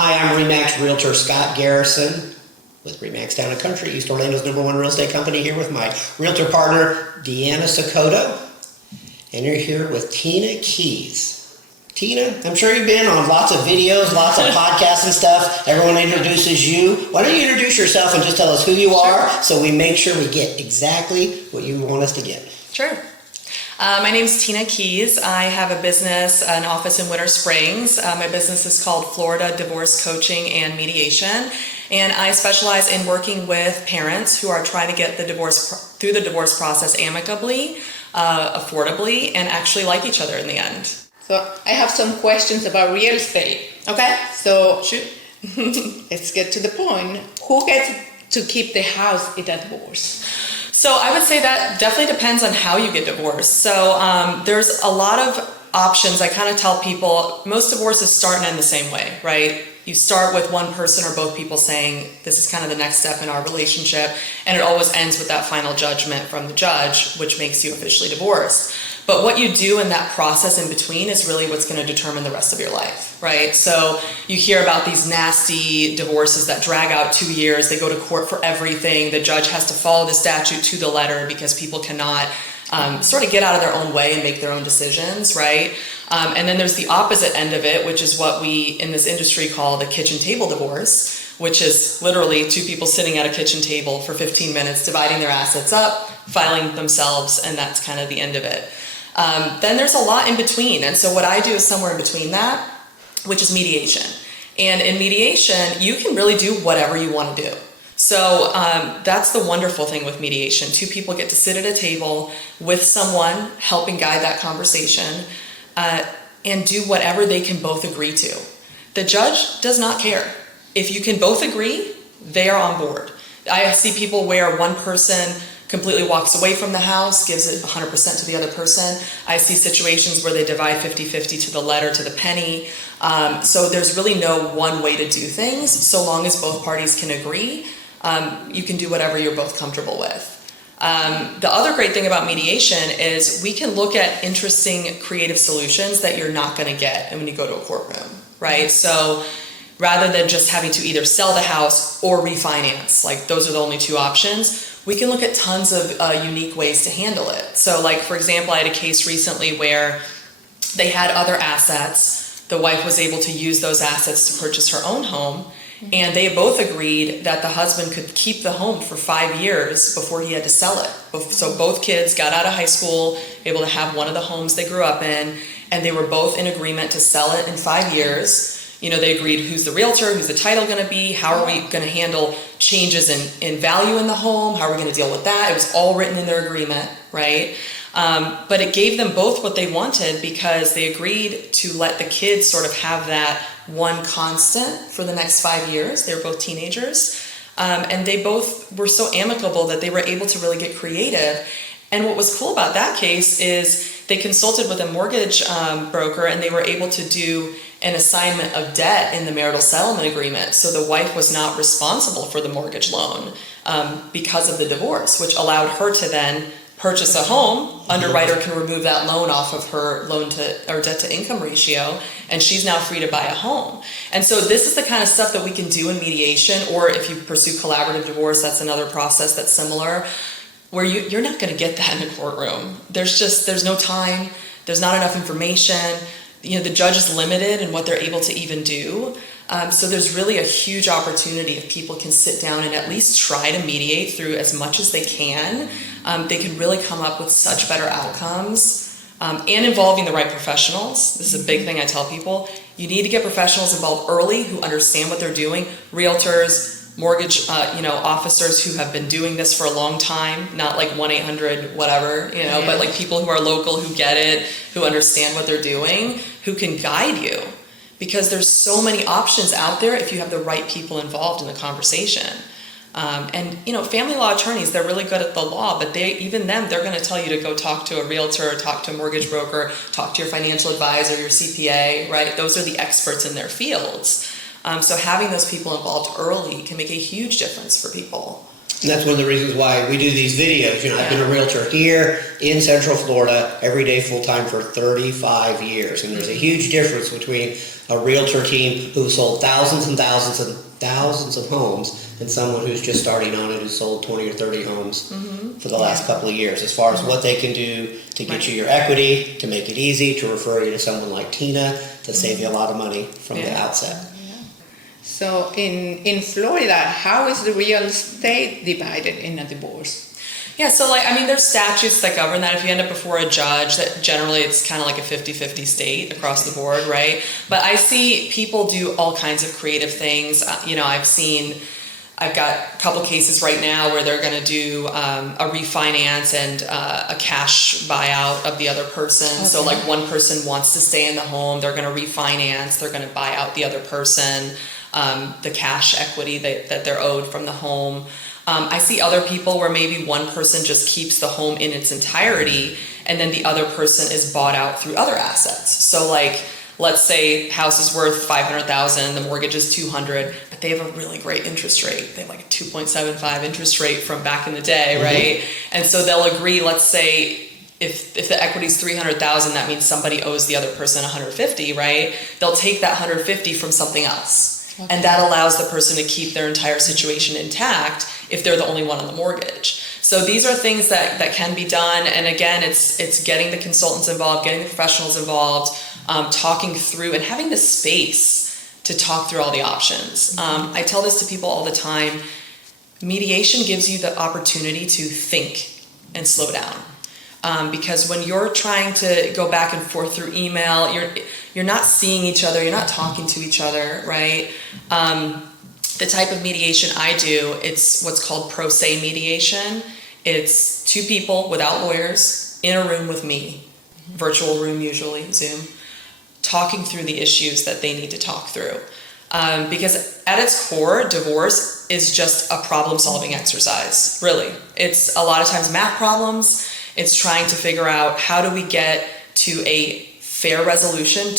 Hi, I'm ReMax Realtor Scott Garrison with ReMax Town & Country, East Orlando's #1 real estate company, here with my realtor partner, Deanna Sokoto. And you're here with Tina KEYES. Tina, I'm sure you've been on lots of videos, lots of podcasts and stuff. Everyone introduces you. Why don't you introduce yourself and just tell us who you are so we make sure we get exactly what you want us to get. Sure. My name is Tina KEYES. I have a business, an office in Winter Springs. My business is called Florida Divorce Coaching and Mediation, and I specialize in working with parents who are trying to get through the divorce process amicably, affordably, and actually like each other in the end. So I have some questions about real estate. Okay. So Shoot. let's get to the point. Who gets to keep the house in a divorce? So I would say that definitely depends on how you get divorced. So there's a lot of options. I kind of tell people most divorces start and end the same way, right? You start with one person or both people saying, this is kind of the next step in our relationship, and it always ends with that final judgment from the judge, which makes you officially divorced. But what you do in that process in between is really what's going to determine the rest of your life, right? So you hear about these nasty divorces that drag out 2 years. They go to court for everything. The judge has to follow the statute to the letter because people cannot sort of get out of their own way and make their own decisions, right? And then there's the opposite end of it, which is what we in this industry call the kitchen table divorce, which is literally two people sitting at a kitchen table for 15 minutes, dividing their assets up, filing themselves, and that's kind of the end of it. Then there's a lot in between. And so what I do is somewhere in between that, which is mediation. And in mediation, you can really do whatever you want to do. So that's the wonderful thing with mediation. Two people get to sit at a table with someone helping guide that conversation and do whatever they can both agree to. The judge does not care. If you can both agree, they are on board. I see people where one person completely walks away from the house, gives it 100% to the other person. I see situations where they divide 50-50 to the letter, to the penny. So there's really no one way to do things. So long as both parties can agree, you can do whatever you're both comfortable with. The other great thing about mediation is we can look at interesting, creative solutions that you're not going to get when you go to a courtroom, right? So rather than just having to either sell the house or refinance, like those are the only two options, we can look at tons of unique ways to handle it. So like, for example, I had a case recently where they had other assets. The wife was able to use those assets to purchase her own home. And they both agreed that the husband could keep the home for 5 years before he had to sell it. So both kids got out of high school, able to have one of the homes they grew up in, and they were both in agreement to sell it in 5 years. You know, they agreed who's the realtor, who's the title going to be, how are we going to handle changes in value in the home, how are we going to deal with that. It was all written in their agreement, right? But it gave them both what they wanted because they agreed to let the kids sort of have that one constant for the next 5 years. They were both teenagers. And they both were so amicable that they were able to really get creative. And what was cool about that case is they consulted with a mortgage broker and they were able to do an assignment of debt in the marital settlement agreement. So the wife was not responsible for the mortgage loan because of the divorce, which allowed her to then purchase a home. Underwriter can remove that loan off of her loan to or debt to income ratio, and she's now free to buy a home. And so this is the kind of stuff that we can do in mediation, or if you pursue collaborative divorce, that's another process that's similar, where you're not going to get that in a courtroom. There's no time, there's not enough information. You know, the judge is limited in what they're able to even do. So there's really a huge opportunity if people can sit down and at least try to mediate through as much as they can. They can really come up with such better outcomes. And involving the right professionals. This is a big thing I tell people. You need to get professionals involved early who understand what they're doing. Realtors, mortgage officers who have been doing this for a long time, not like 1-800 whatever, but like people who are local, who get it, who understand what they're doing, who can guide you. Because there's so many options out there if you have the right people involved in the conversation. Family law attorneys, they're really good at the law, but they're going to tell you to go talk to a realtor, talk to a mortgage broker, talk to your financial advisor, your CPA, right? Those are the experts in their fields. So having those people involved early can make a huge difference for people. And that's one of the reasons why we do these videos. You know, I've been a realtor here in Central Florida every day full-time for 35 years. And there's a huge difference between a realtor team who sold thousands and thousands and thousands of homes and someone who's just starting on it who sold 20 or 30 homes for the last couple of years, as far as what they can do to get you your equity, to make it easy, to refer you to someone like Tina, to save you a lot of money from the outset. So in Florida, how is the real estate divided in a divorce? Yeah, so there's statutes that govern that. If you end up before a judge, that generally it's kind of like a 50-50 state across the board, right? But I see people do all kinds of creative things. I've got a couple cases right now where they're going to do a refinance and a cash buyout of the other person. Okay. So like one person wants to stay in the home, they're going to refinance, they're going to buy out the other person, the cash equity that they're owed from the home. I see other people where maybe one person just keeps the home in its entirety and then the other person is bought out through other assets. So like, let's say house is worth $500,000, the mortgage is $200,000, but they have a really great interest rate. They have like a 2.75 interest rate from back in the day, right? And so they'll agree, let's say if the equity is $300,000, that means somebody owes the other person $150,000, right? They'll take that $150,000 from something else. Okay. And that allows the person to keep their entire situation intact if they're the only one on the mortgage. So these are things that can be done. And again, it's getting the consultants involved, getting the professionals involved, talking through and having the space to talk through all the options. I tell this to people all the time. Mediation gives you the opportunity to think and slow down. Because when you're trying to go back and forth through email, you're not seeing each other, you're not talking to each other, right? The type of mediation I do, it's what's called pro se mediation. It's two people without lawyers in a room with me, virtual room usually, Zoom, talking through the issues that they need to talk through. Because at its core, divorce is just a problem-solving exercise, really. It's a lot of times math problems. It's trying to figure out how do we get to a fair resolution.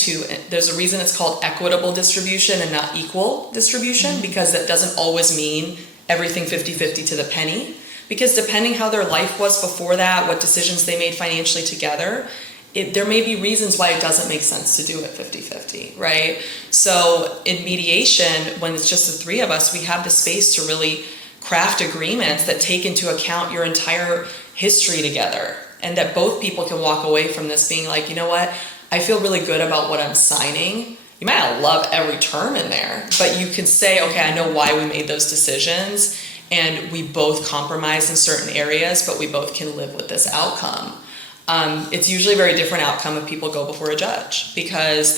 There's a reason it's called equitable distribution and not equal distribution, because that doesn't always mean everything 50-50 to the penny. Because depending how their life was before that, what decisions they made financially together, there may be reasons why it doesn't make sense to do it 50-50, right? So in mediation, when it's just the three of us, we have the space to really craft agreements that take into account your entire history together, and that both people can walk away from this being like, you know what, I feel really good about what I'm signing. You might not love every term in there, but you can say, okay, I know why we made those decisions, and we both compromised in certain areas, but we both can live with this outcome. It's usually a very different outcome if people go before a judge, because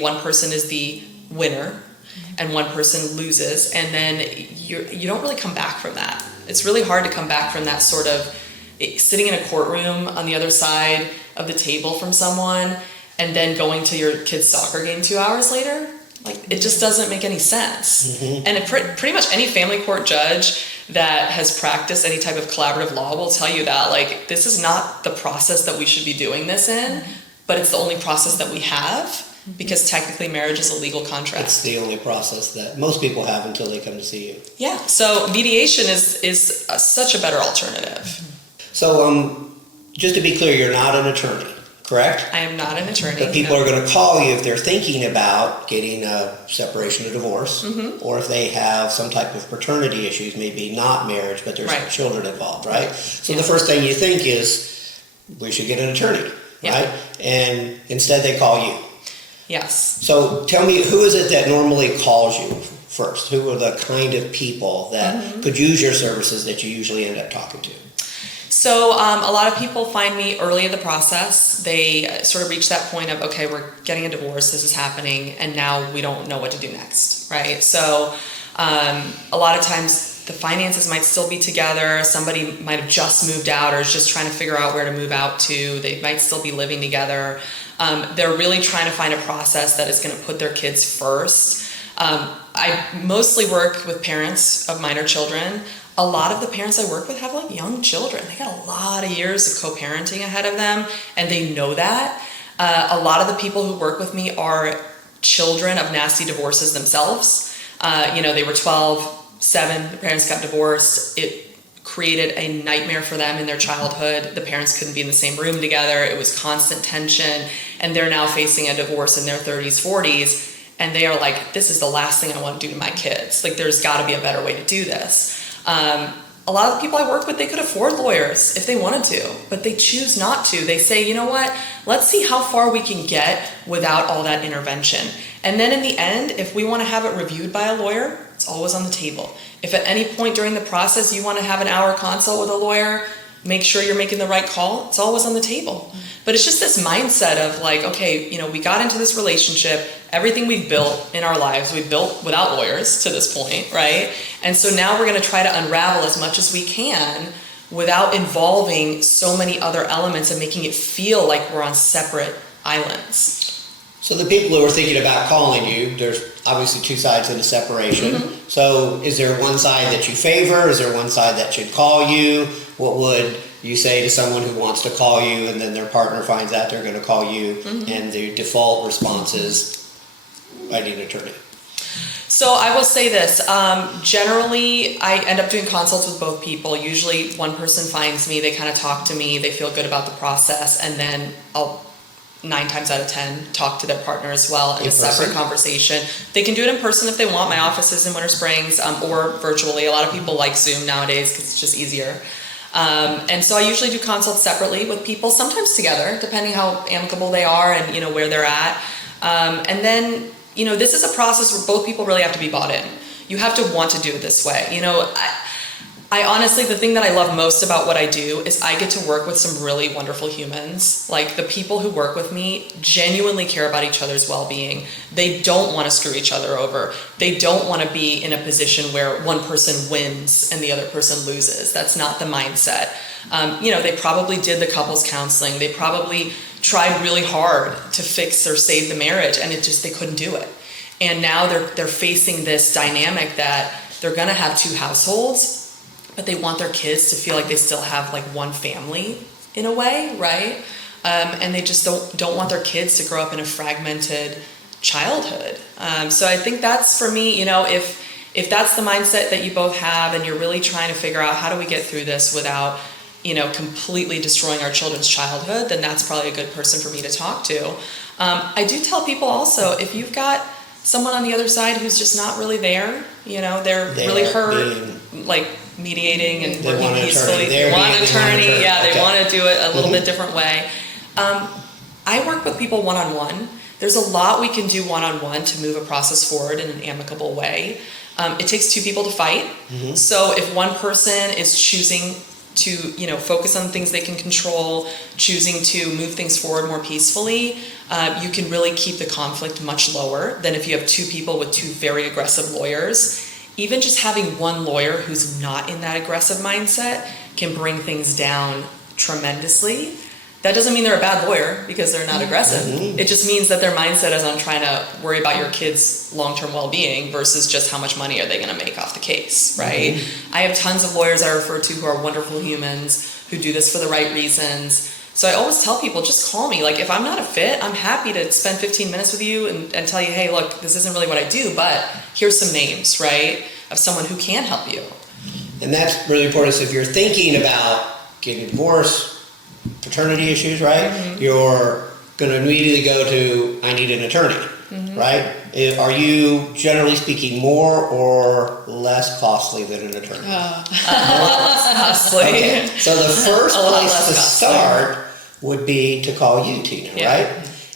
one person is the winner and one person loses, and then you don't really come back from that. It's really hard to come back from that sort of sitting in a courtroom on the other side of the table from someone and then going to your kid's soccer game 2 hours later. Like, it just doesn't make any sense. And pretty much any family court judge that has practiced any type of collaborative law will tell you that, like, this is not the process that we should be doing this in, but it's the only process that we have, because technically marriage is a legal contract. It's the only process that most people have until they come to see you. Yeah, so mediation is such a better alternative. So just to be clear, you're not an attorney, correct? I am not an attorney. But people are going to call you if they're thinking about getting a separation or divorce, or if they have some type of paternity issues, maybe not marriage, but there's children involved, right? So the first thing you think is, we should get an attorney, right? And instead they call you. Yes. So tell me, who is it that normally calls you first? Who are the kind of people that could use your services that you usually end up talking to? So a lot of people find me early in the process. They sort of reach that point of, okay, we're getting a divorce, this is happening, and now we don't know what to do next, right? So a lot of times the finances might still be together. Somebody might have just moved out or is just trying to figure out where to move out to. They might still be living together. They're really trying to find a process that is going to put their kids first. I mostly work with parents of minor children. A lot of the parents I work with have like young children. They got a lot of years of co-parenting ahead of them, and they know that. A lot of the people who work with me are children of nasty divorces themselves. They were 12, 7, the parents got divorced. It created a nightmare for them in their childhood. The parents couldn't be in the same room together. It was constant tension, and they're now facing a divorce in their 30s, 40s, and they are like, this is the last thing I want to do to my kids. Like, there's got to be a better way to do this. A lot of the people I work with, they could afford lawyers if they wanted to, but they choose not to. They say, you know what, let's see how far we can get without all that intervention. And then in the end, if we want to have it reviewed by a lawyer, it's always on the table. If at any point during the process you want to have an hour consult with a lawyer, make sure you're making the right call, it's always on the table. But it's just this mindset of like, okay, you know, we got into this relationship, everything we've built in our lives, we've built without lawyers to this point, right? And so now we're going to try to unravel as much as we can without involving so many other elements and making it feel like we're on separate islands. So the people who are thinking about calling you, there's obviously two sides in the separation. Mm-hmm. So is there one side that you favor? Is there one side that should call you? What would you say to someone who wants to call you and then their partner finds out they're going to call you, and the default response is, I need an attorney? So I will say this, generally I end up doing consults with both people. Usually one person finds me, they kind of talk to me, they feel good about the process, and then I'll 9 times out of 10 talk to their partner as well in a separate conversation. They can do it in person if they want. My office is in Winter Springs, or virtually. A lot of people like Zoom nowadays because it's just easier. And so I usually do consults separately with people, sometimes together, depending how amicable they are and, you know, where they're at. And then, you know, this is a process where both people really have to be bought in. You have to want to do it this way. You know, I honestly, the thing that I love most about what I do is I get to work with some really wonderful humans. Like, the people who work with me genuinely care about each other's well-being. They don't want to screw each other over. They don't want to be in a position where one person wins and the other person loses. That's not the mindset. You know, they probably did the couples counseling. They probably tried really hard to fix or save the marriage, and they couldn't do it. And now they're facing this dynamic that they're going to have 2 households, but they want their kids to feel like they still have like one family in a way, right? And they just don't want their kids to grow up in a fragmented childhood. So I think that's, for me, you know, if that's the mindset that you both have and you're really trying to figure out how do we get through this without, you know, completely destroying our children's childhood, then that's probably a good person for me to talk to. I do tell people also, if you've got someone on the other side who's just not really there, you know, they're really hurt, like mediating and working peacefully. They want an attorney, yeah, they want to do it a little bit different way. I work with people one-on-one. There's a lot we can do one-on-one to move a process forward in an amicable way. It takes 2 people to fight. So if one person is choosing to, you know, focus on things they can control, choosing to move things forward more peacefully, you can really keep the conflict much lower than if you have 2 people with 2 very aggressive lawyers. Even just having one lawyer who's not in that aggressive mindset can bring things down tremendously. That doesn't mean they're a bad lawyer because they're not aggressive. It just means that their mindset is on trying to worry about your kids' long-term well-being versus just how much money are they going to make off the case, right? I have tons of lawyers I refer to who are wonderful humans who do this for the right reasons. So I always tell people, just call me. Like, if I'm not a fit, I'm happy to spend 15 minutes with you and tell you, hey, look, this isn't really what I do, but here's some names, right, of someone who can help you. And that's really important. So if you're thinking about getting a divorce, paternity issues, right, you're going to immediately go to, I need an attorney, right? Are you, generally speaking, more or less costly than an attorney? A lot less costly. Okay. So the first place to start would be to call you, Tina, right?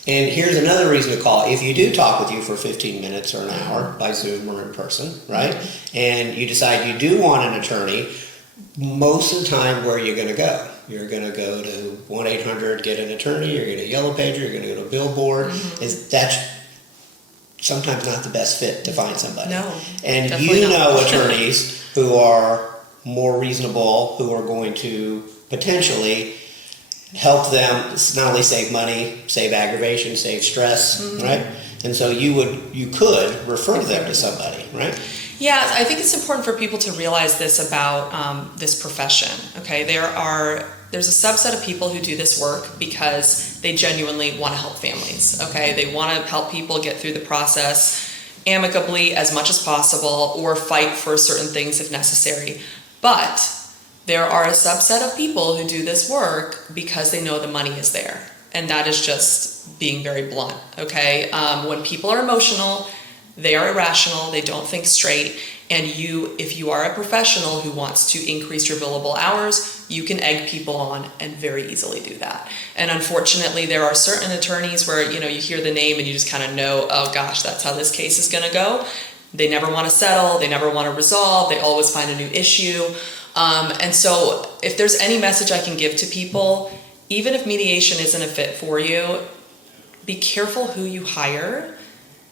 And here's another reason to call. If you do talk with you for 15 minutes or an hour by Zoom or in person, right, and you decide you do want an attorney, most of the time, where are you going to go? You're going to go to 1-800 get an attorney, you're going to Yellow Pager, you're going to go to a billboard. That's sometimes not the best fit to find somebody. No, and you know attorneys who are more reasonable, who are going to potentially help them not only save money, save aggravation, save stress, right? And so you could refer them to somebody, right? Yeah, I think it's important for people to realize this about this profession. Okay, there's a subset of people who do this work because they genuinely want to help families. Okay, they want to help people get through the process. amicably as much as possible or fight for certain things if necessary. But there are a subset of people who do this work because they know the money is there. And that is just being very blunt, okay? When people are emotional, they are irrational, they don't think straight, and if you are a professional who wants to increase your billable hours, you can egg people on and very easily do that. And unfortunately, there are certain attorneys where, you hear the name and you just kind of know, oh gosh, that's how this case is gonna go. They never wanna settle, they never wanna resolve, they always find a new issue. And so if there's any message I can give to people, even if mediation isn't a fit for you, be careful who you hire,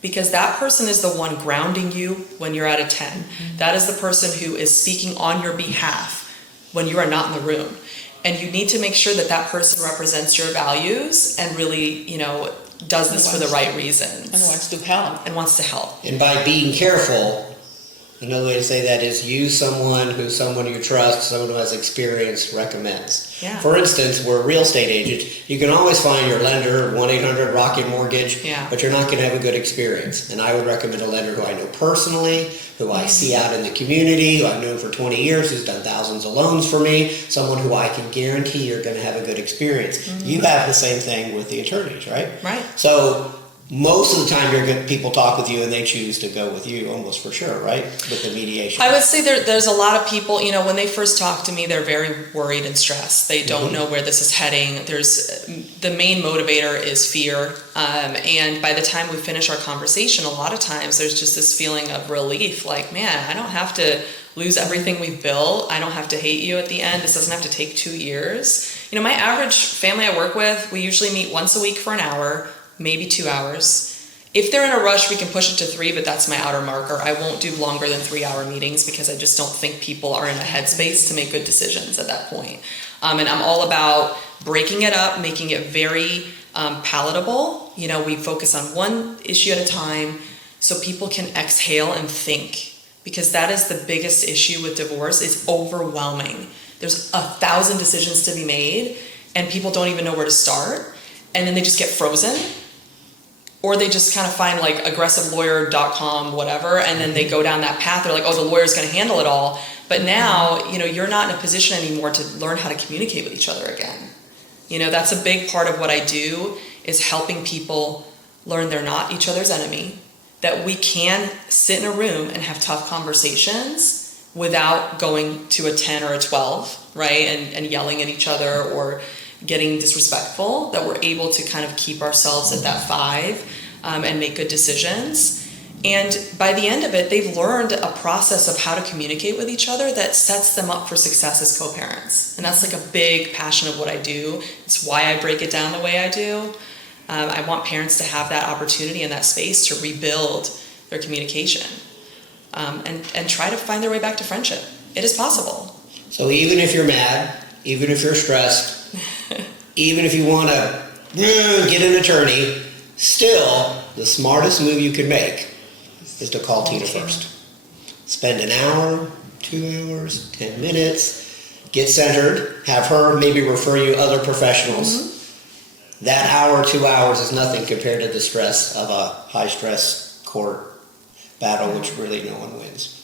because that person is the one grounding you when you're at a 10. Mm-hmm. That is the person who is speaking on your behalf when you are not in the room. And you need to make sure that that person represents your values and really, does this for the right reasons. And wants to help. And wants to help. And by being careful, another way to say that is use someone you trust, someone who has experience recommends. Yeah. For instance, we're real estate agents. You can always find your lender, 1-800-ROCKET Mortgage, but you're not going to have a good experience. And I would recommend a lender who I know personally, who I see out in the community, who I've known for 20 years, who's done thousands of loans for me, someone who I can guarantee you're going to have a good experience. Mm-hmm. You have the same thing with the attorneys, right? Right. So most of the time people talk with you and they choose to go with you almost for sure, right? With the mediation. I would say there's a lot of people, when they first talk to me, they're very worried and stressed. They don't know where this is heading. The main motivator is fear. And by the time we finish our conversation, a lot of times there's just this feeling of relief, like, man, I don't have to lose everything we've built. I don't have to hate you at the end. This doesn't have to take 2 years. My average family I work with, we usually meet once a week for an hour, maybe 2 hours. If they're in a rush, we can push it to 3, but that's my outer marker. I won't do longer than 3-hour meetings because I just don't think people are in a headspace to make good decisions at that point. And I'm all about breaking it up, making it very palatable. We focus on one issue at a time so people can exhale and think, because that is the biggest issue with divorce. It's overwhelming. There's 1,000 decisions to be made and people don't even know where to start, and then they just get frozen. Or they just kind of find like aggressivelawyer.com, whatever, and then they go down that path. They're like, oh, the lawyer's going to handle it all. But now, you're not in a position anymore to learn how to communicate with each other again. That's a big part of what I do, is helping people learn they're not each other's enemy, that we can sit in a room and have tough conversations without going to a 10 or a 12, right? And yelling at each other or getting disrespectful, that we're able to kind of keep ourselves at that 5 and make good decisions. And by the end of it, they've learned a process of how to communicate with each other that sets them up for success as co-parents. And that's like a big passion of what I do. It's why I break it down the way I do. I want parents to have that opportunity and that space to rebuild their communication and try to find their way back to friendship. It is possible. So even if you're mad, even if you're stressed, even if you want to get an attorney, still the smartest move you can make is to call Tina first. Spend an hour, 2 hours, 10 minutes, get centered, have her maybe refer you other professionals. Mm-hmm. That hour, 2 hours is nothing compared to the stress of a high-stress court battle, which really no one wins.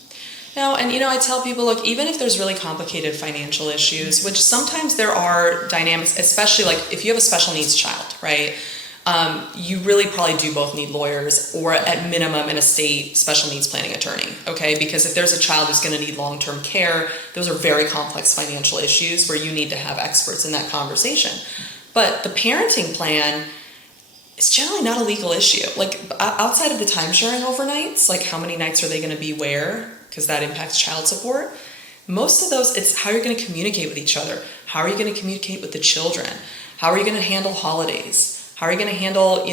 No, and I tell people, look, even if there's really complicated financial issues, which sometimes there are dynamics, especially like if you have a special needs child, right? You really probably do both need lawyers, or at minimum an estate special needs planning attorney, okay? Because if there's a child who's going to need long-term care, those are very complex financial issues where you need to have experts in that conversation. But the parenting plan is generally not a legal issue. Like outside of the time-sharing overnights, like how many nights are they going to be where? Because that impacts child support. Most of those, it's how you're going to communicate with each other. How are you going to communicate with the children? How are you going to handle holidays? How are you going to handle,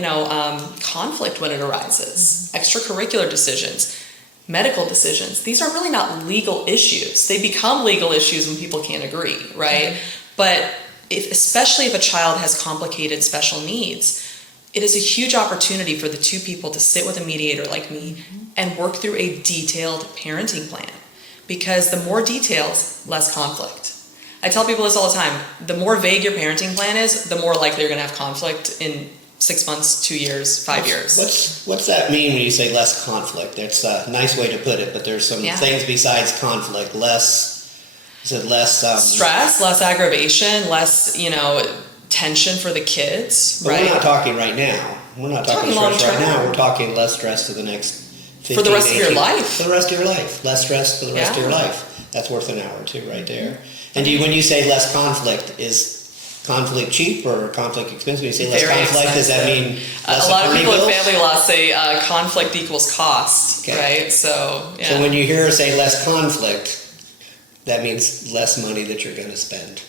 conflict when it arises? Extracurricular decisions, medical decisions. These are really not legal issues. They become legal issues when people can't agree, right? But especially if a child has complicated special needs, it is a huge opportunity for the two people to sit with a mediator like me and work through a detailed parenting plan. Because the more details, less conflict. I tell people this all the time. The more vague your parenting plan is, the more likely you're going to have conflict in 6 months, 2 years, 5 years. What's that mean when you say less conflict? It's a nice way to put it, but there's some things besides conflict. Stress, less aggravation, less, tension for the kids, but right? We're not talking right now. We're not talking stress right now. We're talking less stress for the next 15, for the rest of your life. For the rest of your life. Less stress for the rest of your life. That's worth an hour too, right there. And when you say less conflict, is conflict cheap or conflict expensive? When you say less Very conflict, does that mean less a lot of people bills? in family law say conflict equals cost, right? So when you hear her say less conflict, that means less money that you're going to spend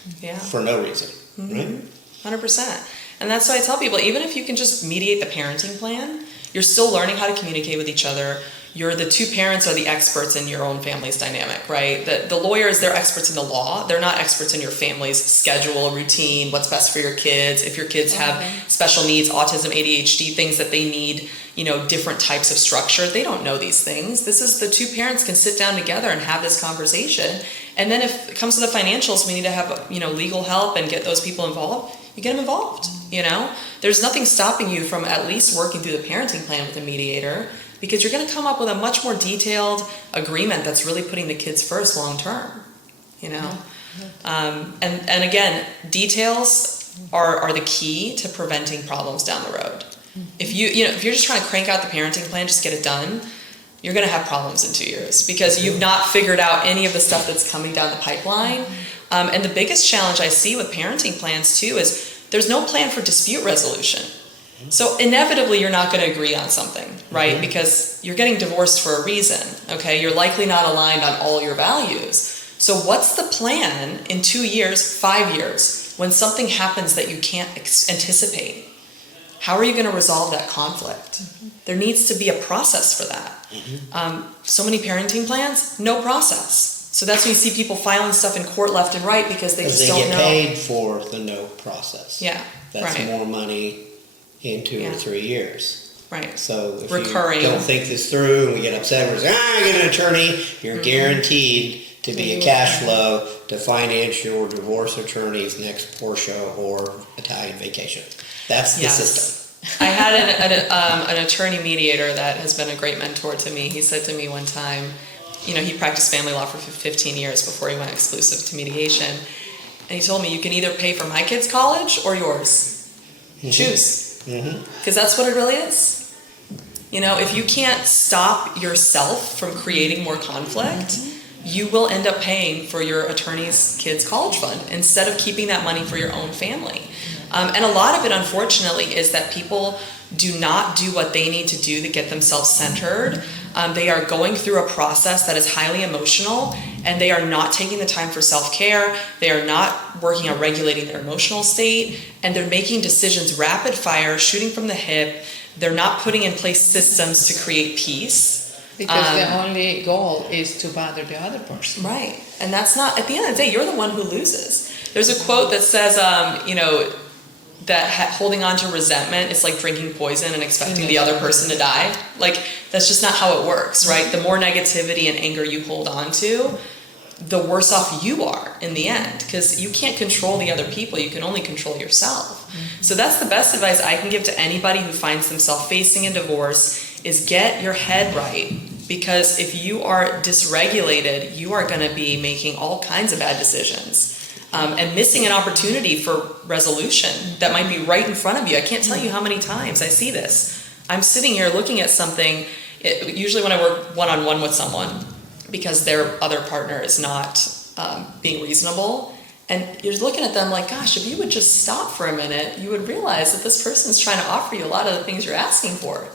for no reason, right? 100%. And that's why I tell people, even if you can just mediate the parenting plan, you're still learning how to communicate with each other. The two parents are the experts in your own family's dynamic, right? The lawyers, they're experts in the law. They're not experts in your family's schedule, routine, what's best for your kids. If your kids have special needs, autism, ADHD, things that they need, different types of structure, they don't know these things. This is the two parents can sit down together and have this conversation. And then if it comes to the financials, we need to have, legal help and get those people involved. You get them involved, There's nothing stopping you from at least working through the parenting plan with a mediator, because you're going to come up with a much more detailed agreement that's really putting the kids first long term, And again, details are the key to preventing problems down the road. If you're just trying to crank out the parenting plan, just get it done, you're going to have problems in 2 years because you've not figured out any of the stuff that's coming down the pipeline. And the biggest challenge I see with parenting plans too is there's no plan for dispute resolution. So inevitably you're not going to agree on something, right? Because you're getting divorced for a reason, okay? You're likely not aligned on all your values. So what's the plan in 2 years, 5 years, when something happens that you can't anticipate? How are you going to resolve that conflict? There needs to be a process for that. So many parenting plans, no process. So that's when you see people filing stuff in court left and right because they just don't know. They get paid for the no process. Yeah, That's more money in 2 or 3 years. Right. So if Recurring. you don't think this through and we get upset, we're saying, I get an attorney, you're guaranteed to be a cash flow to finance your divorce attorney's next Porsche or Italian vacation. That's the system. I had an attorney mediator that has been a great mentor to me. He said to me one time, he practiced family law for 15 years before he went exclusive to mediation. And he told me, you can either pay for my kids' college or yours. Choose. Because that's what it really is. If you can't stop yourself from creating more conflict, you will end up paying for your attorney's kids' college fund instead of keeping that money for your own family. And a lot of it, unfortunately, is that people do not do what they need to do to get themselves centered. They are going through a process that is highly emotional, and they are not taking the time for self-care. They are not working on regulating their emotional state, and they're making decisions rapid fire, shooting from the hip. They're not putting in place systems to create peace. Because the only goal is to bother the other person. Right. And that's not, at the end of the day, you're the one who loses. There's a quote that says, that holding on to resentment is like drinking poison and expecting the other person to die. Like, that's just not how it works, right? The more negativity and anger you hold on to, the worse off you are in the end, because you can't control the other people. You can only control yourself. So that's the best advice I can give to anybody who finds themselves facing a divorce is get your head right. Because if you are dysregulated, you are going to be making all kinds of bad decisions. And missing an opportunity for resolution that might be right in front of you. I can't tell you how many times I see this. I'm sitting here looking at something, usually when I work one-on-one with someone, because their other partner is not being reasonable, and you're looking at them like, gosh, if you would just stop for a minute, you would realize that this person's trying to offer you a lot of the things you're asking for.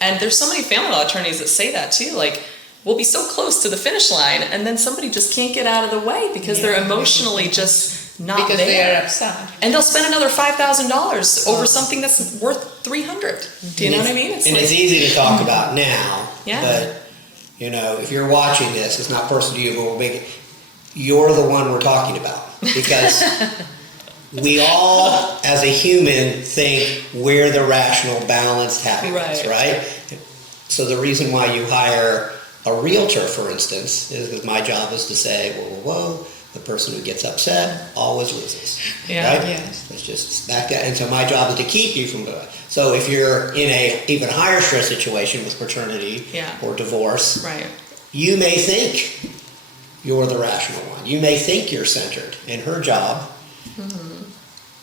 And there's so many family law attorneys that say that too, like, we'll be so close to the finish line, and then somebody just can't get out of the way because they're emotionally just not because there. They are upset. And they'll spend another $5,000 over something that's worth $300. Do you know what I mean? It's easy to talk about now, but if you're watching this, it's not personal to you, but we'll make it. You're the one we're talking about, because we all, as a human, think we're the rational, balanced, happy ones, right? So the reason why you hire a realtor, for instance, is because my job is to say, whoa, The person who gets upset always loses. Yeah. Right? Yes. It's just back that. And so my job is to keep you from doing it. So if you're in a even higher stress situation with paternity Yeah. or divorce, Right. you may think you're the rational one. You may think you're centered, and her job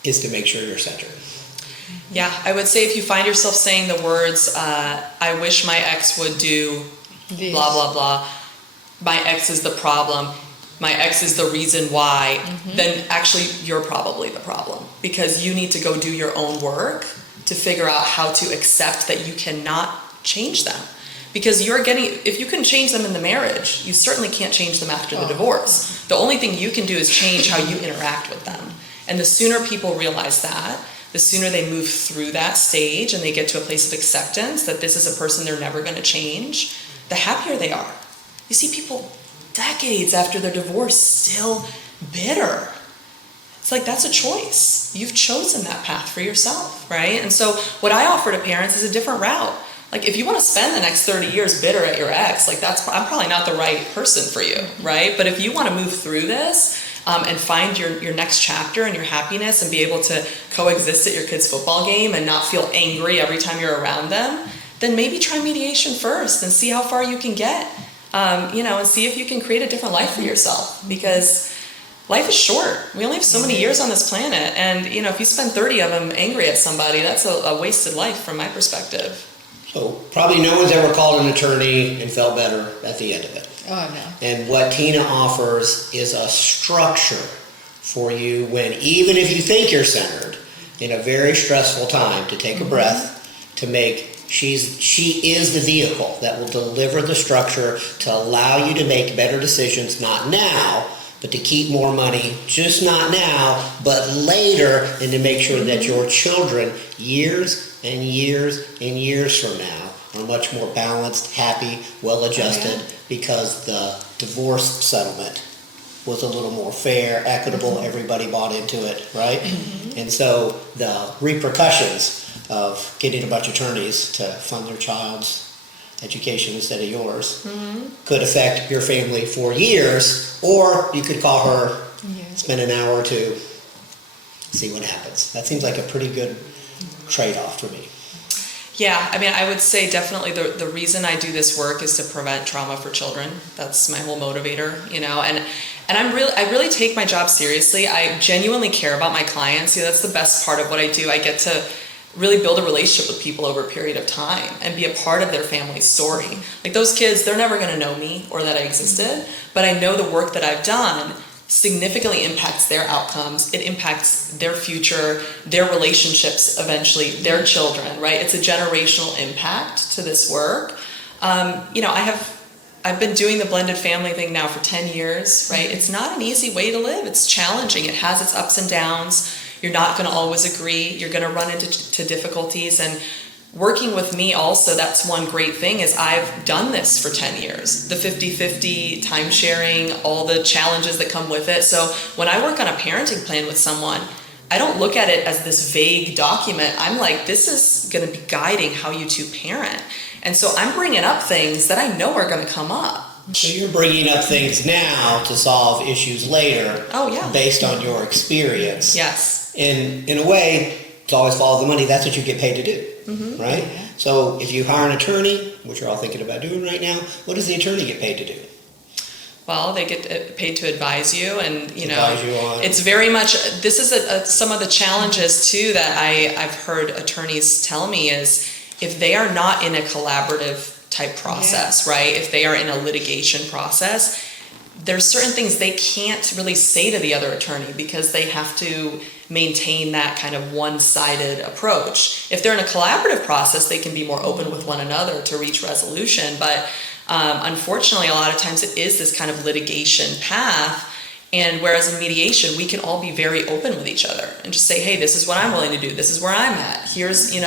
is to make sure you're centered. Yeah, I would say if you find yourself saying the words, I wish my ex would do This. blah, blah, blah, my ex is the problem, my ex is the reason why, then actually you're probably the problem, because you need to go do your own work to figure out how to accept that you cannot change them. Because if you can change them in the marriage, you certainly can't change them after the divorce. The only thing you can do is change how you interact with them. And the sooner people realize that, the sooner they move through that stage and they get to a place of acceptance that this is a person they're never going to change, the happier they are. You see people decades after their divorce still bitter. It's like, that's a choice. You've chosen that path for yourself, right? And so what I offer to parents is a different route. Like, if you want to spend the next 30 years bitter at your ex, like, I'm probably not the right person for you, right? But if you want to move through this and find your next chapter and your happiness and be able to coexist at your kid's football game and not feel angry every time you're around them, then maybe try mediation first and see how far you can get, and see if you can create a different life for yourself, because life is short. We only have so many years on this planet, and if you spend 30 of them angry at somebody, that's a wasted life from my perspective. So probably no one's ever called an attorney and felt better at the end of it. Oh, no. And what Tina offers is a structure for you when, even if you think you're centered, in a very stressful time, to take a breath, to make, she is the vehicle that will deliver the structure to allow you to make better decisions, not now, but to keep more money, just not now, but later, and to make sure that your children, years and years and years from now, are much more balanced, happy, well-adjusted, because the divorce settlement was a little more fair, equitable, everybody bought into it, right? And so the repercussions of getting a bunch of attorneys to fund their child's education instead of yours could affect your family for years, or you could call her, spend an hour or two, see what happens. That seems like a pretty good trade-off for me. Yeah, I mean, I would say definitely the reason I do this work is to prevent trauma for children. That's my whole motivator, and I really take my job seriously. I genuinely care about my clients. That's the best part of what I do. I get to really build a relationship with people over a period of time and be a part of their family's story. Like, those kids, they're never going to know me or that I existed, but I know the work that I've done significantly impacts their outcomes. It impacts their future, their relationships, eventually their children, right? It's a generational impact to this work. I've been doing the blended family thing now for 10 years, right? It's not an easy way to live. It's challenging. It has its ups and downs. You're not going to always agree. You're going to run into difficulties. And working with me also, that's one great thing, is I've done this for 10 years. The 50-50 time sharing, all the challenges that come with it. So when I work on a parenting plan with someone, I don't look at it as this vague document. I'm like, this is going to be guiding how you two parent. And so I'm bringing up things that I know are going to come up. So you're bringing up things now to solve issues later. Oh, yeah. Based on your experience. Yes. In a way, it's always follow the money. That's what you get paid to do, right? So if you hire an attorney, which you're all thinking about doing right now, what does the attorney get paid to do? Well, they get paid to advise you, and Advise you on. it's very much. This is some of the challenges too that I've heard attorneys tell me is, if they are not in a collaborative type process, right? If they are in a litigation process, there's certain things they can't really say to the other attorney because they have to maintain that kind of one-sided approach. If they're in a collaborative process, they can be more open with one another to reach resolution. But unfortunately, a lot of times it is this kind of litigation path. And whereas in mediation, we can all be very open with each other and just say, hey, this is what I'm willing to do. This is where I'm at. Here's,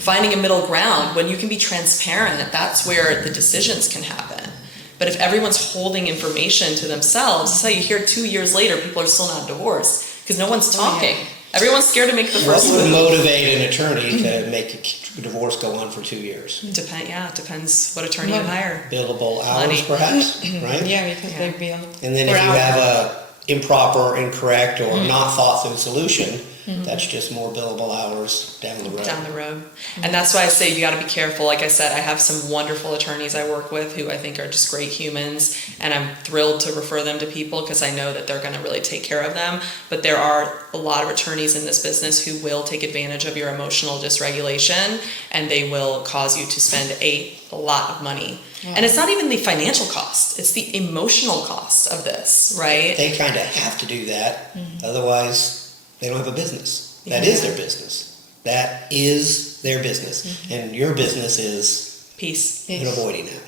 finding a middle ground. When you can be transparent, that's where the decisions can happen. But if everyone's holding information to themselves, it's how you hear 2 years later, people are still not divorced because no one's talking. Everyone's scared to make the first What would move. motivate an attorney to make a divorce go on for 2 years? It depends what attorney you hire. Billable hours, Money. perhaps, right? Yeah, because they bill. And then per if you hour. have improper, incorrect, or not thought through solution, that's just more billable hours down the road. Down the road. And that's why I say you got to be careful. Like I said, I have some wonderful attorneys I work with who I think are just great humans, and I'm thrilled to refer them to people because I know that they're going to really take care of them. But there are a lot of attorneys in this business who will take advantage of your emotional dysregulation, and they will cause you to spend a lot of money. Yeah. And it's not even the financial cost, it's the emotional cost of this, right? They kind of have to do that, otherwise they don't have a business. That is their business. That is their business. And your business is peace. And avoiding that.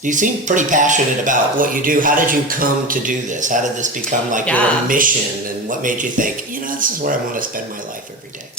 You seem pretty passionate about what you do. How did you come to do this? How did this become like your mission? And what made you think, this is where I want to spend my life every day?